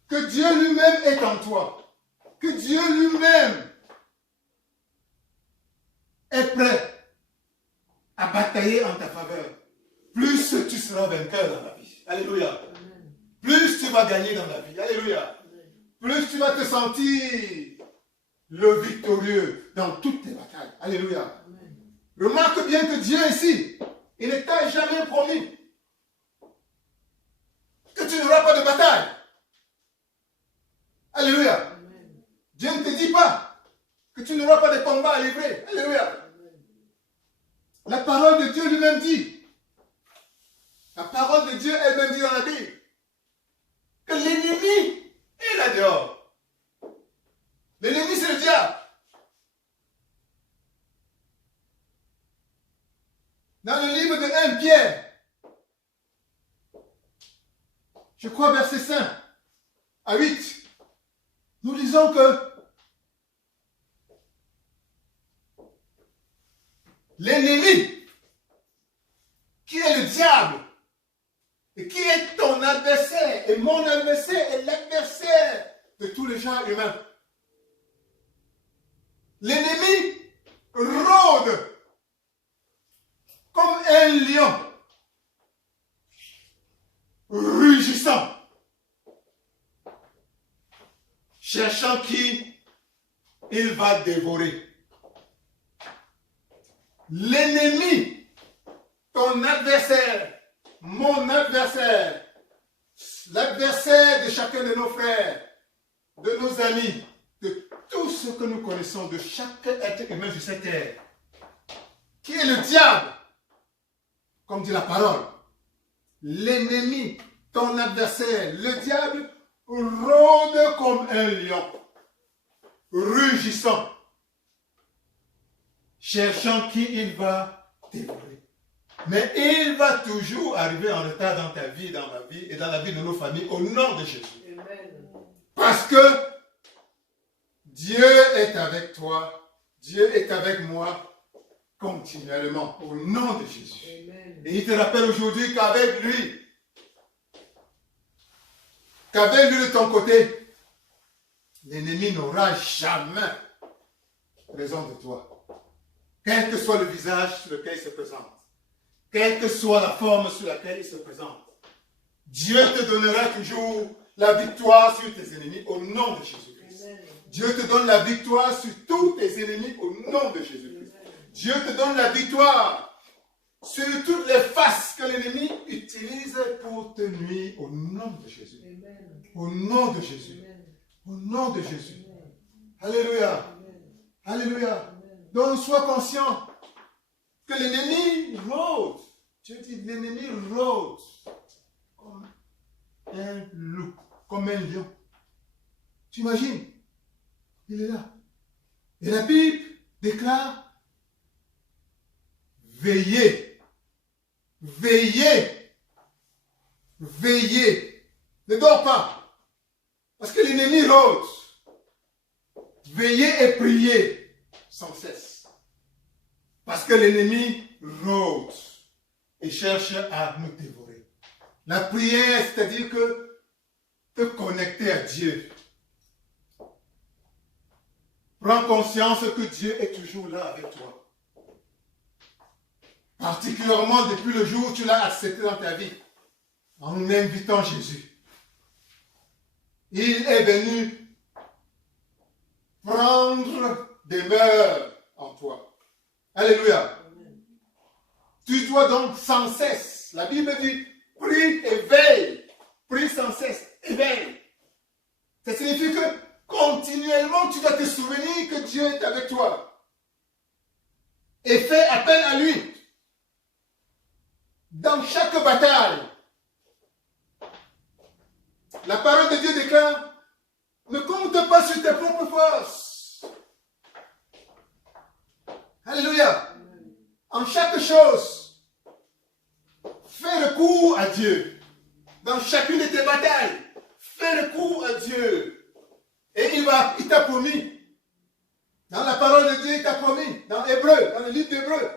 que Dieu lui-même est en toi, que Dieu lui-même est prêt à batailler en ta faveur, plus tu seras vainqueur dans la vie. Alléluia. Plus tu vas gagner dans la vie. Alléluia. Plus tu vas te sentir le victorieux dans toutes tes batailles. Alléluia. Remarque bien que Dieu ici, il ne t'a jamais promis que tu n'auras pas de bataille. Alléluia. Dieu ne te dit pas que tu n'auras pas de combat à livrer. Alléluia. La parole de Dieu lui-même dit, la parole de Dieu elle-même dit dans la Bible, que l'ennemi est là dehors. L'ennemi, c'est le diable. Dans le livre de 1 Pierre, je crois verset 5 à 8, nous lisons que l'ennemi, qui est le diable, et qui est ton adversaire, et mon adversaire, et l'adversaire de tous les gens humains. L'ennemi rôde comme un lion, rugissant, cherchant qui il va dévorer. L'ennemi, ton adversaire, mon adversaire, l'adversaire de chacun de nos frères, de nos amis, de tout ce que nous connaissons, de chaque être humain sur cette terre, qui est le diable, comme dit la parole. L'ennemi, ton adversaire, le diable, rôde comme un lion, rugissant, cherchant qui il va dévorer. Mais il va toujours arriver en retard dans ta vie, dans ma vie et dans la vie de nos familles au nom de Jésus. Amen. Parce que Dieu est avec toi, Dieu est avec moi continuellement au nom de Jésus. Amen. Et il te rappelle aujourd'hui qu'avec lui de ton côté, l'ennemi n'aura jamais raison de toi. Quel que soit le visage sur lequel il se présente. Quelle que soit la forme sur laquelle il se présente, Dieu te donnera toujours la victoire sur tes ennemis au nom de Jésus-Christ. Dieu te donne la victoire sur tous tes ennemis au nom de Jésus-Christ. Dieu te donne la victoire sur toutes les faces que l'ennemi utilise pour te nuire au nom de Jésus. Au nom de Jésus. Au nom de Jésus. Alléluia. Alléluia. Donc sois conscient que l'ennemi rôde. Dieu dit l'ennemi rôde comme un loup, comme un lion. Tu imagines? Il est là. Et la Bible déclare veillez, veillez, veillez. Ne dors pas. Parce que l'ennemi rôde. Veillez et priez sans cesse. Parce que l'ennemi rôde et cherche à nous dévorer. La prière, c'est-à-dire que te connecter à Dieu. Prends conscience que Dieu est toujours là avec toi. Particulièrement depuis le jour où tu l'as accepté dans ta vie. En invitant Jésus. Il est venu prendre demeure en toi. Alléluia. Tu dois donc sans cesse, la Bible dit, prie et veille. Prie sans cesse et veille. Ça signifie que continuellement tu dois te souvenir que Dieu est avec toi. Et fais appel à lui. Dans chaque bataille. La parole de Dieu déclare, ne compte pas sur tes propres forces. Alléluia. En chaque chose, fais recours à Dieu. Dans chacune de tes batailles, fais recours à Dieu. Et il t'a promis. Dans la parole de Dieu, il t'a promis. Dans Hébreu, dans le livre d'Hébreu,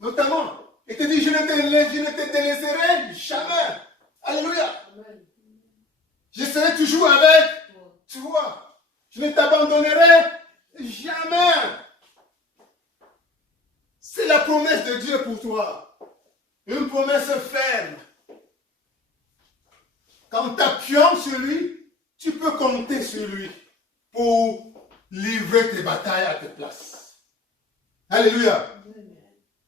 notamment. Il te dit, je ne te délaisserai jamais. Alléluia. Je serai toujours avec toi. Je ne t'abandonnerai jamais. C'est la promesse de Dieu pour toi. Une promesse ferme. Qu'en t'appuyant sur lui, tu peux compter sur lui pour livrer tes batailles à ta place. Alléluia.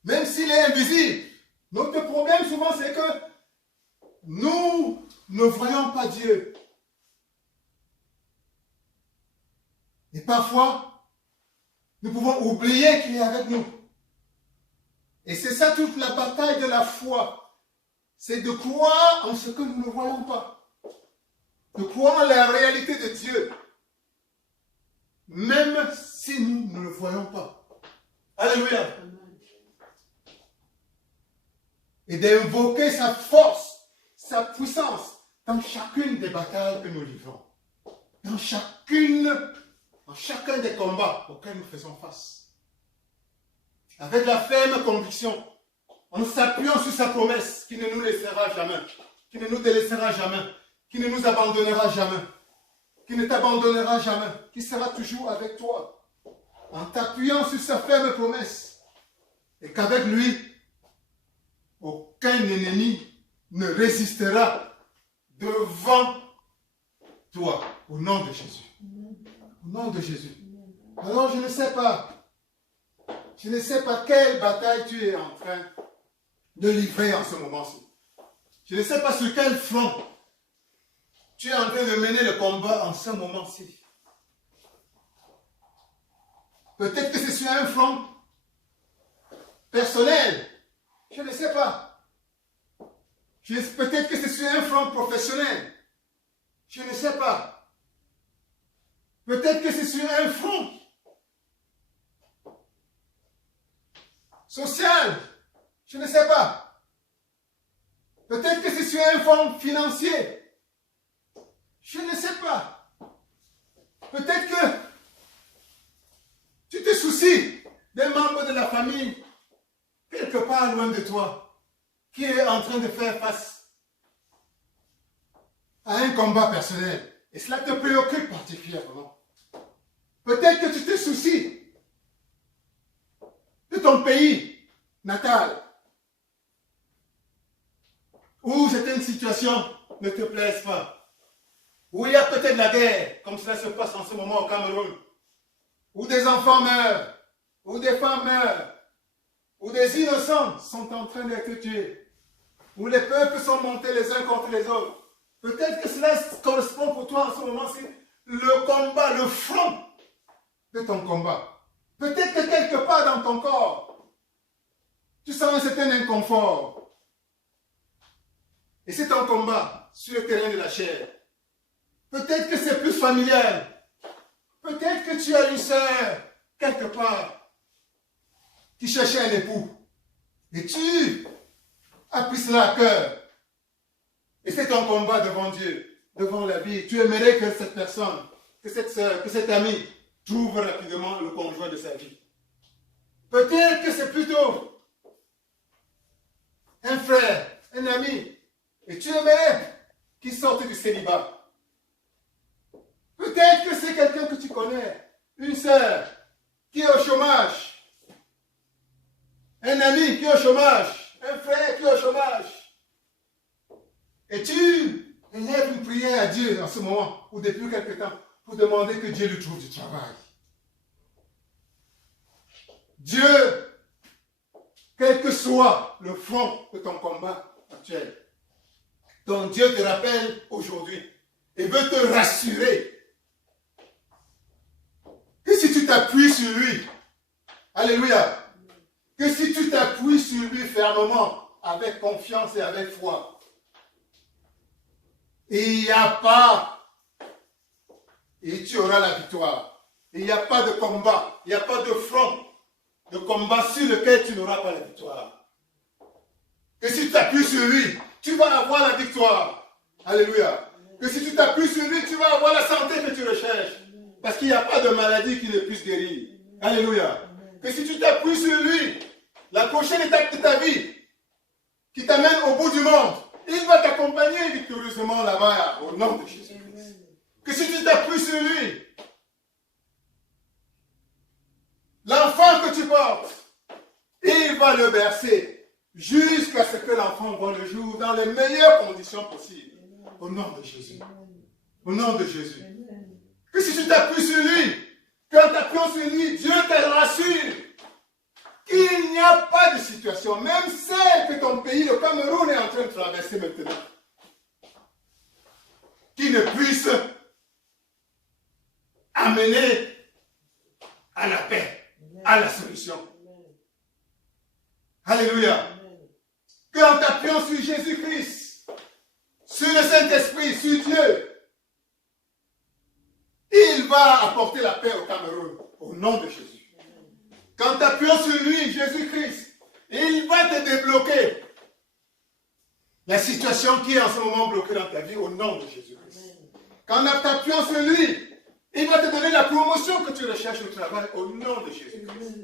Même s'il est invisible. Notre problème souvent c'est que nous ne voyons pas Dieu. Et parfois, nous pouvons oublier qu'il est avec nous. Et c'est ça toute la bataille de la foi. C'est de croire en ce que nous ne voyons pas. De croire en la réalité de Dieu. Même si nous ne le voyons pas. Alléluia. Et d'invoquer sa force, sa puissance dans chacune des batailles que nous livrons. Dans chacun des combats auxquels nous faisons face. Avec la ferme conviction, en s'appuyant sur sa promesse qui ne nous laissera jamais, qui ne nous délaissera jamais, qui ne nous abandonnera jamais, qui ne t'abandonnera jamais, qui sera toujours avec toi, en t'appuyant sur sa ferme promesse, et qu'avec lui, aucun ennemi ne résistera devant toi, au nom de Jésus. Au nom de Jésus. Alors je ne sais pas quelle bataille tu es en train de livrer en ce moment-ci. Je ne sais pas sur quel front tu es en train de mener le combat en ce moment-ci. Peut-être que c'est sur un front personnel. Je ne sais pas. Peut-être que c'est sur un front professionnel. Je ne sais pas. Peut-être que c'est sur un front social. Je ne sais pas. Peut-être que c'est sur un front financier. Je ne sais pas. Peut-être que tu te soucies d'un membre de la famille quelque part loin de toi qui est en train de faire face à un combat personnel. Et cela te préoccupe particulièrement. Peut-être que tu te soucies de ton pays natal, où certaines situations ne te plaisent pas, où il y a peut-être la guerre, comme cela se passe en ce moment au Cameroun, où des enfants meurent, où des femmes meurent, où des innocents sont en train d'être tués, où les peuples sont montés les uns contre les autres. Peut-être que cela correspond pour toi en ce moment-ci, le combat, le front de ton combat. Peut-être que quelque part dans ton corps, tu sens un certain inconfort. Et c'est un combat sur le terrain de la chair. Peut-être que c'est plus familial. Peut-être que tu as une sœur, quelque part, qui cherchait un époux. Et tu as pris cela à cœur. Et c'est ton combat devant Dieu, devant la vie. Tu aimerais que cette personne, que cette sœur, que cet ami trouve rapidement le conjoint de sa vie. Peut-être que c'est plutôt un frère, un ami. Et tu aimerais qu'il sorte du célibat. Peut-être que c'est quelqu'un que tu connais, une sœur qui est au chômage, un ami qui est au chômage, un frère qui est au chômage. Et tu élèves une prière à Dieu en ce moment, ou depuis quelque temps, pour demander que Dieu lui trouve du travail. Dieu, quel que soit le front de ton combat actuel, ton Dieu te rappelle aujourd'hui et veut te rassurer que si tu t'appuies sur lui, alléluia, que si tu t'appuies sur lui fermement, avec confiance et avec foi, il n'y a pas, et tu auras la victoire. Il n'y a pas de combat, il n'y a pas de front de combat sur lequel tu n'auras pas la victoire. Que si tu t'appuies sur lui, tu vas avoir la victoire. Alléluia. Que si tu t'appuies sur lui, tu vas avoir la santé que tu recherches. Parce qu'il n'y a pas de maladie qui ne puisse guérir. Alléluia. Que si tu t'appuies sur lui, la prochaine étape de ta vie, qui t'amène au bout du monde, Il va t'accompagner victorieusement là-bas au nom de Jésus-Christ. Que si tu t'appuies sur lui, l'enfant que tu portes, il va le bercer jusqu'à ce que l'enfant voit le jour dans les meilleures conditions possibles. Au nom de Jésus. Au nom de Jésus. Que si tu t'appuies sur lui, qu'en t'appuyant sur lui, Dieu te rassure qu'il n'y a pas de situation, même celle que ton pays, le Cameroun, est en train de traverser maintenant, qui ne puisse amener à la paix, à la solution. Alléluia. Qu'en t'appuyant sur Jésus-Christ, sur le Saint-Esprit, sur Dieu, il va apporter la paix au Cameroun, au nom de Jésus. Qu'en t'appuyant sur lui, Jésus-Christ, il va te débloquer la situation qui est en ce moment bloquée dans ta vie, au nom de Jésus-Christ. Qu'en t'appuyant sur lui, il va te donner la promotion que tu recherches au travail, au nom de Jésus-Christ.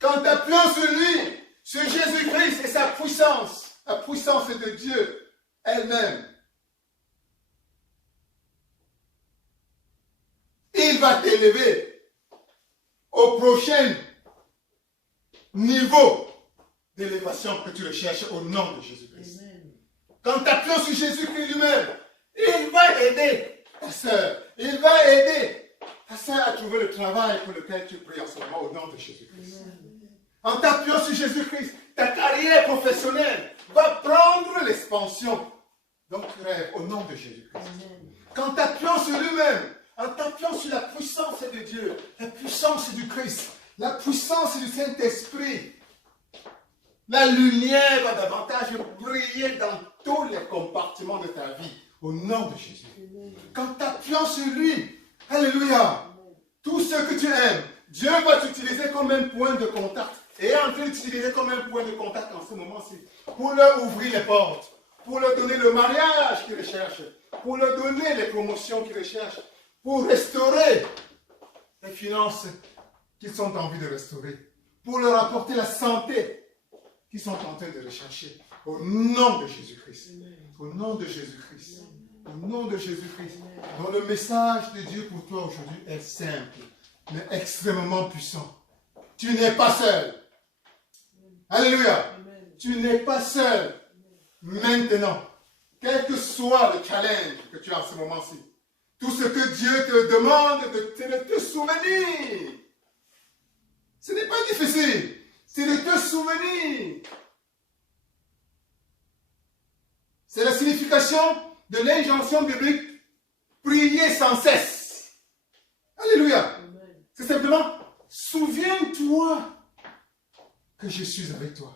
Qu'en t'appuyant sur lui, sur Jésus-Christ et sa puissance, la puissance de Dieu elle-même, il va t'élever au prochain niveau d'élévation que tu recherches au nom de Jésus-Christ. Quand t'appuyons sur Jésus-Christ lui-même, il va aider ta sœur, il va aider ta sœur à trouver le travail pour lequel tu pries en ce moment au nom de Jésus-Christ. En t'appuyant sur Jésus-Christ, ta carrière professionnelle va prendre l'expansion dont tu rêves au nom de Jésus-Christ. Quand t'appuyons sur lui-même, en t'appuyant sur la puissance de Dieu, la puissance du Christ, la puissance du Saint-Esprit, la lumière va davantage briller dans tous les compartiments de ta vie, au nom de Jésus. Quand t'appuyant sur lui, alléluia, tout ce que tu aimes, Dieu va t'utiliser comme un point de contact, et est en train d'utiliser comme un point de contact en ce moment-ci, pour leur ouvrir les portes, pour leur donner le mariage qu'ils recherchent, pour leur donner les promotions qu'ils recherchent, pour restaurer les finances qu'ils sont en envie de restaurer, pour leur apporter la santé qu'ils sont en train de rechercher. Au nom de Jésus-Christ. Au nom de Jésus-Christ. Au nom de Jésus-Christ. Donc le message de Dieu pour toi aujourd'hui est simple, mais extrêmement puissant. Tu n'es pas seul. Alléluia. Tu n'es pas seul. Maintenant, quel que soit le challenge que tu as en ce moment-ci, tout ce que Dieu te demande, c'est de te souvenir. Ce n'est pas difficile. C'est de te souvenir. C'est la signification de l'injonction biblique. Prier sans cesse. Alléluia. C'est simplement, souviens-toi que je suis avec toi.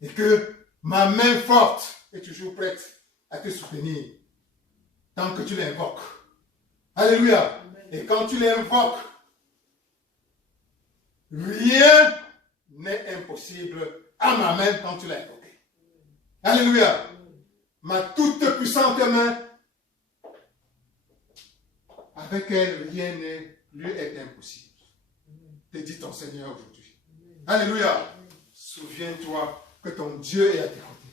Et que ma main forte est toujours prête à te soutenir. Tant que tu l'invoques. Alléluia. Et quand tu l'invoques, rien n'est impossible à ma main quand tu l'as invoqué. Alléluia. Ma toute puissante main, avec elle, rien ne lui est impossible. Te dit ton Seigneur aujourd'hui. Alléluia. Souviens-toi que ton Dieu est à tes côtés.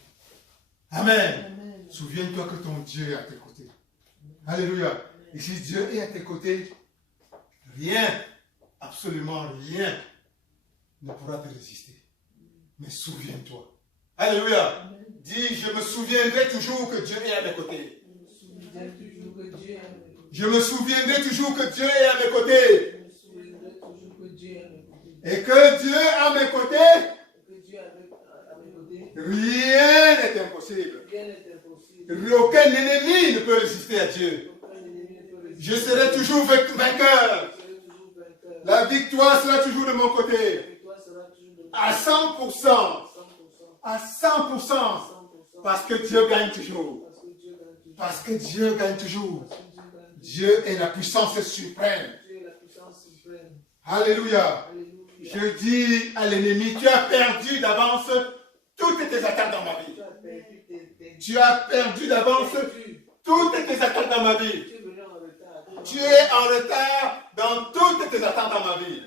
Amen. Souviens-toi que ton Dieu est à tes côtés. Alléluia. Et si Dieu est à tes côtés, rien, absolument rien, ne pourra te résister. Mais souviens-toi. Alléluia. Dis, je me souviendrai toujours que Dieu est à mes côtés. Je me souviendrai toujours que Dieu est à mes côtés. Et que Dieu est à mes côtés, rien n'est impossible. Aucun ennemi ne peut résister à Dieu. Je serai toujours vainqueur. La victoire sera toujours de mon côté. À 100%. À 100%. Parce que Dieu gagne toujours. Parce que Dieu gagne toujours. Dieu est la puissance suprême. Alléluia. Je dis à l'ennemi, tu as perdu d'avance toutes tes attaques dans ma vie. Tu as perdu d'avance toutes tes attaques dans ma vie. Tu es en retard dans toutes tes attaques dans ma vie.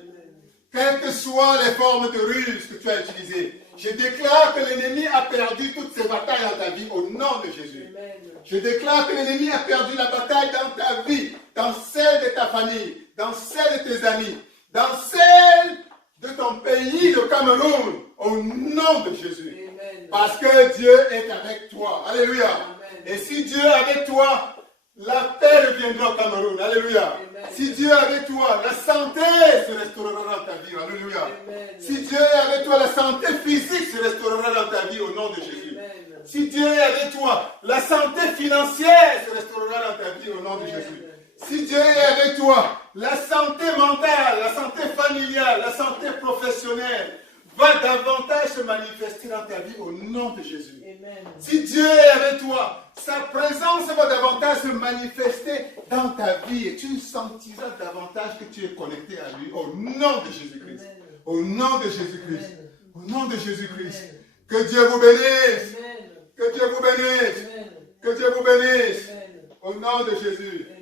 Quelles que soient les formes de ruse que tu as utilisées, Je déclare que l'ennemi a perdu toutes ses batailles dans ta vie au nom de Jésus. Amen. Je déclare que l'ennemi a perdu la bataille dans ta vie, dans celle de ta famille, dans celle de tes amis, dans celle de ton pays, le Cameroun, au nom de Jésus. Amen. Parce que Dieu est avec toi. Alléluia. Amen. Et si Dieu est avec toi, la paix reviendra au Cameroun. Alléluia. Amen. Si Dieu est avec toi, la santé se restaurera dans ta vie. Alléluia. Amen. Si Dieu est avec toi, la santé physique se restaurera dans ta vie au nom de Jésus. Amen. Si Dieu est avec toi, la santé financière se restaurera dans ta vie au nom de Jésus. Si Dieu est avec toi, la santé mentale, la santé familiale, la santé professionnelle va davantage se manifester dans ta vie au nom de Jésus. Amen. Si Dieu est avec toi, sa présence va davantage se manifester dans ta vie et tu sentiras davantage que tu es connecté à lui au nom de Jésus-Christ. Amen. Au nom de Jésus-Christ. Amen. Au nom de Jésus-Christ. Amen. Que Dieu vous bénisse. Amen. Que Dieu vous bénisse. Amen. Que Dieu vous bénisse. Amen. Au nom de Jésus. Amen.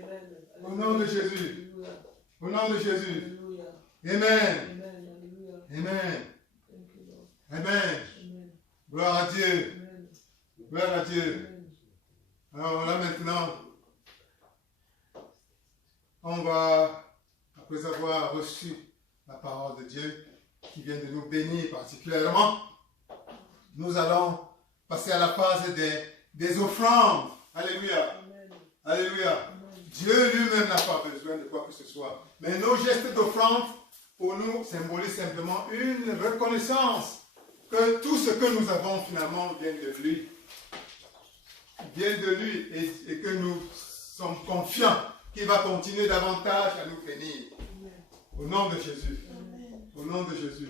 Au nom de Jésus. Alléluia. Au nom de Jésus. Alléluia. Amen. Amen. Alléluia. Amen. Thank you, Lord. Amen. Amen. Gloire à Dieu. Amen. Gloire à Dieu. Amen. Alors là maintenant, on va, après avoir reçu la parole de Dieu qui vient de nous bénir particulièrement, nous allons passer à la phase des offrandes. Alléluia. Amen. Alléluia. Amen. Dieu lui-même n'a pas besoin de quoi que ce soit. Mais nos gestes d'offrande, pour nous, symbolisent simplement une reconnaissance que tout ce que nous avons finalement vient de lui. Vient de lui et que nous sommes confiants qu'il va continuer davantage à nous bénir. Au nom de Jésus. Au nom de Jésus.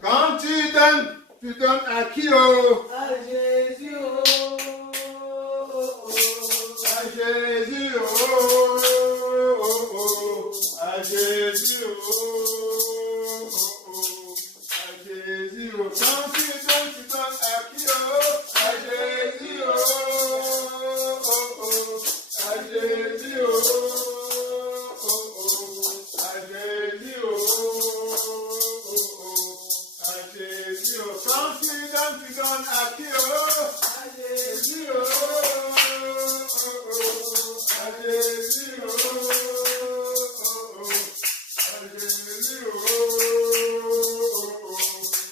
Quand tu donnes à qui oh? À Jésus, À Jésus, oh, oh, oh, à Jésus, oh, oh, oh, à Jésus, oh. Quand tu donnes à qui, oh, à Jésus, oh, oh, oh, à Jésus, oh, oh, oh, à Jésus, oh, oh, oh, à Jésus, oh. Quand tu donnes à qui, oh, à Jésus, oh, à Jésus, oh, oh, oh, à Jésus, oh, oh,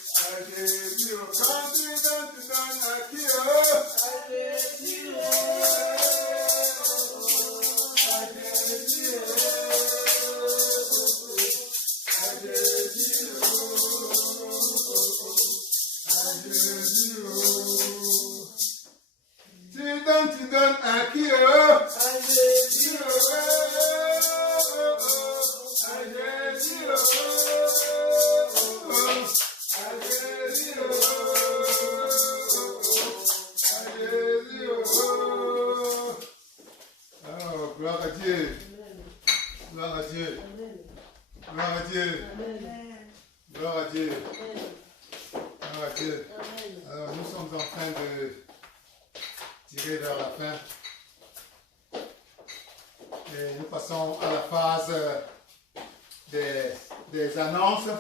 à Jésus, oh. Quand tu donnes à qui, oh, à Jésus, oh, à Jésus, oh, à Jésus, à Jésus, oh. Tu donnes à qui, oh? À Jésus, oh, à Jésus, oh, à Jésus, à Jésus, oh. Oh, gloire à Dieu. Gloire à Dieu. Gloire à Dieu. Gloire à Dieu. Gloire à Dieu. Alors, nous sommes en train de tirer vers la fin. Et nous passons à la phase des annonces.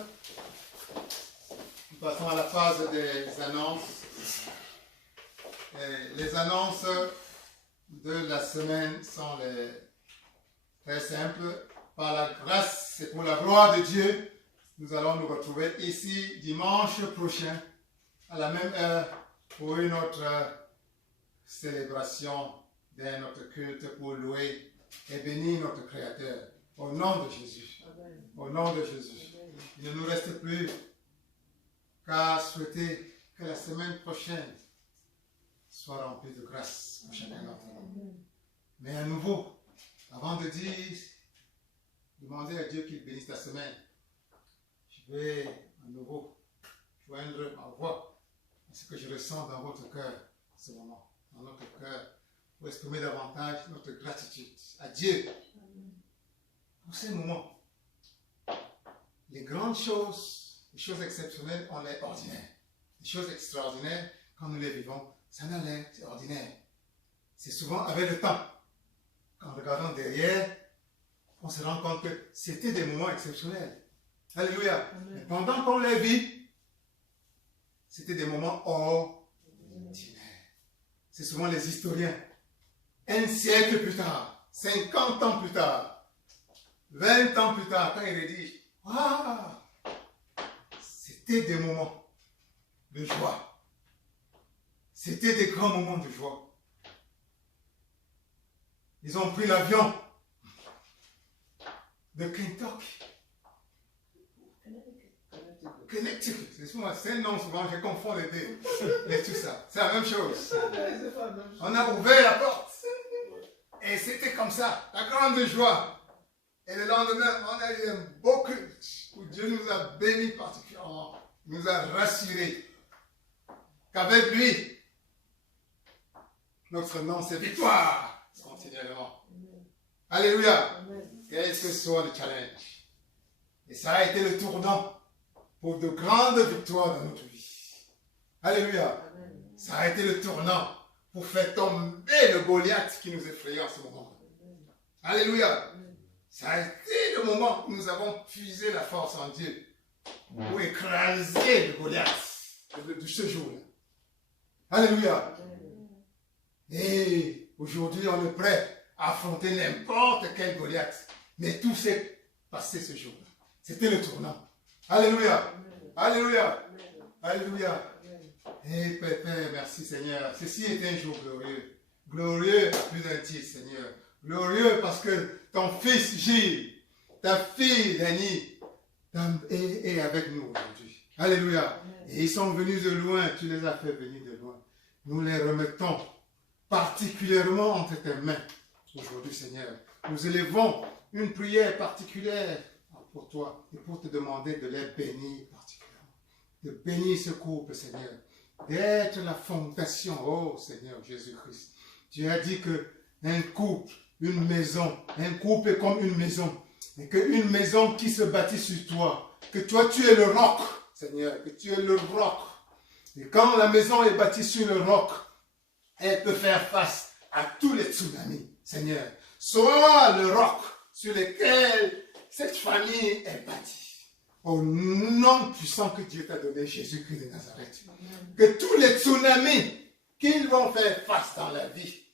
Nous passons à la phase des annonces. Et les annonces de la semaine sont très simples. Par la grâce et pour la gloire de Dieu, nous allons nous retrouver ici dimanche prochain à la même heure pour une autre célébration de notre culte pour louer et bénir notre Créateur. Au nom de Jésus. Amen. Au nom de Jésus. Il ne nous reste plus qu'à souhaiter que la semaine prochaine soit remplie de grâce pour chacun d'entre nous. Mais à nouveau, avant de dire, demander à Dieu qu'il bénisse la semaine, je vais à nouveau joindre ma voix à ce que je ressens dans votre cœur en ce moment, dans notre cœur, pour exprimer davantage notre gratitude à Dieu pour ces moments. Les grandes choses, les choses exceptionnelles, on est ordinaires. Les choses extraordinaires, quand nous les vivons, ça n'a l'air, c'est ordinaire. C'est souvent avec le temps. En regardant derrière, on se rend compte que c'était des moments exceptionnels. Alléluia. Mais pendant qu'on les vit, C'était des moments ordinaires. C'est souvent les historiens. Un siècle plus tard, 50 ans plus tard, 20 ans plus tard, quand il rédige, ah, c'était des moments de joie. C'était des grands moments de joie. Ils ont pris l'avion de Kentucky. Connecticut. C'est un nom souvent, je confonds les deux. Mais tout ça, c'est la même chose. On a ouvert la porte. Et c'était comme ça, la grande joie. Et le lendemain, on a eu un beau culte où Dieu nous a bénis particulièrement, nous a rassurés qu'avec lui, notre nom c'est victoire continuellement. Alléluia. Quel que soit le challenge. Et ça a été le tournant pour de grandes victoires dans notre vie. Alléluia. Ça a été le tournant pour faire tomber le Goliath qui nous effrayait en ce moment. Alléluia. Ça a été le moment où nous avons puisé la force en Dieu pour écraser le Goliath de ce jour-là. Alléluia. Et aujourd'hui, on est prêt à affronter n'importe quel Goliath. Mais tout s'est passé ce jour-là. C'était le tournant. Alléluia. Alléluia. Alléluia. Et Père, merci Seigneur. Ceci est un jour glorieux. Glorieux à plus d'un titre, Seigneur. Glorieux parce que ton fils Gilles, ta fille Dani est avec nous aujourd'hui. Alléluia. Et ils sont venus de loin. Tu les as fait venir de loin. Nous les remettons particulièrement entre tes mains aujourd'hui, Seigneur. Nous élevons une prière particulière pour toi et pour te demander de les bénir particulièrement. De bénir ce couple, Seigneur. D'être la fondation, oh Seigneur Jésus-Christ. Tu as dit que un couple, une maison, un couple est comme une maison. Et qu'une maison qui se bâtit sur toi, que toi tu es le roc, Seigneur, que tu es le roc. Et quand la maison est bâtie sur le roc, elle peut faire face à tous les tsunamis, Seigneur. Sois le roc sur lequel cette famille est bâtie. Au nom puissant que Dieu t'a donné, Jésus-Christ de Nazareth. Que tous les tsunamis qu'ils vont faire face dans la vie,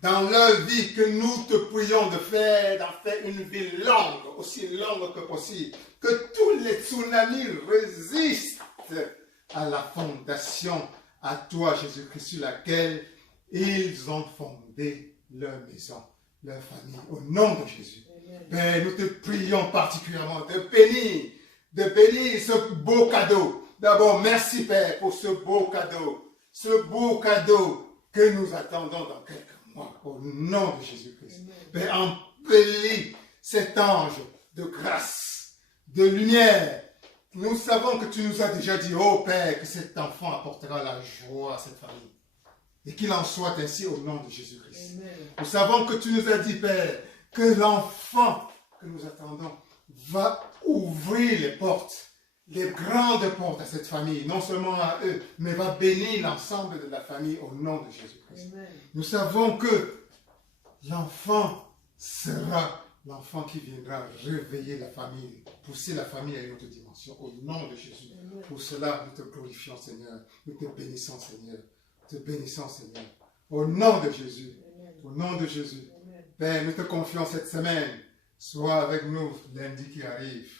dans leur vie, que nous te prions d'en faire une vie longue, aussi longue que possible. Que tous les tsunamis résistent à la fondation, à toi, Jésus-Christ, sur laquelle ils ont fondé leur maison, leur famille. Au nom de Jésus. Père, nous te prions particulièrement de bénir ce beau cadeau. D'abord, merci Père pour ce beau cadeau que nous attendons dans quelques mois. Au nom de Jésus-Christ. Père, embellis cet ange de grâce, de lumière. Nous savons que tu nous as déjà dit, oh Père, que cet enfant apportera la joie à cette famille. Et qu'il en soit ainsi au nom de Jésus-Christ. Nous savons que tu nous as dit, Père, que l'enfant que nous attendons va ouvrir les portes, les grandes portes à cette famille, non seulement à eux, mais va bénir l'ensemble de la famille au nom de Jésus-Christ. Nous savons que l'enfant sera l'enfant qui viendra réveiller la famille, pousser la famille à une autre dimension au nom de Jésus. Pour cela, nous te glorifions, Seigneur. Nous te bénissons, Seigneur. Te bénissons, Seigneur. Au nom de Jésus. Au nom de Jésus. Père, nous te confions cette semaine. Sois avec nous lundi qui arrive.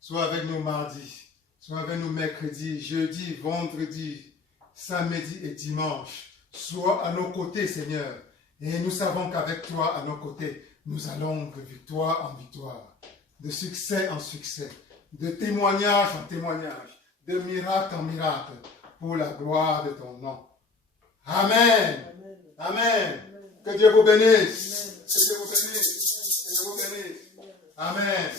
Sois avec nous mardi. Sois avec nous mercredi, jeudi, vendredi, samedi et dimanche. Sois à nos côtés, Seigneur. Et nous savons qu'avec toi, à nos côtés, nous allons de victoire en victoire, de succès en succès, de témoignage en témoignage, de miracle en miracle, pour la gloire de ton nom. Amen. Amen. Que Dieu vous bénisse. Que Dieu vous bénisse. Que Dieu vous bénisse. Amen.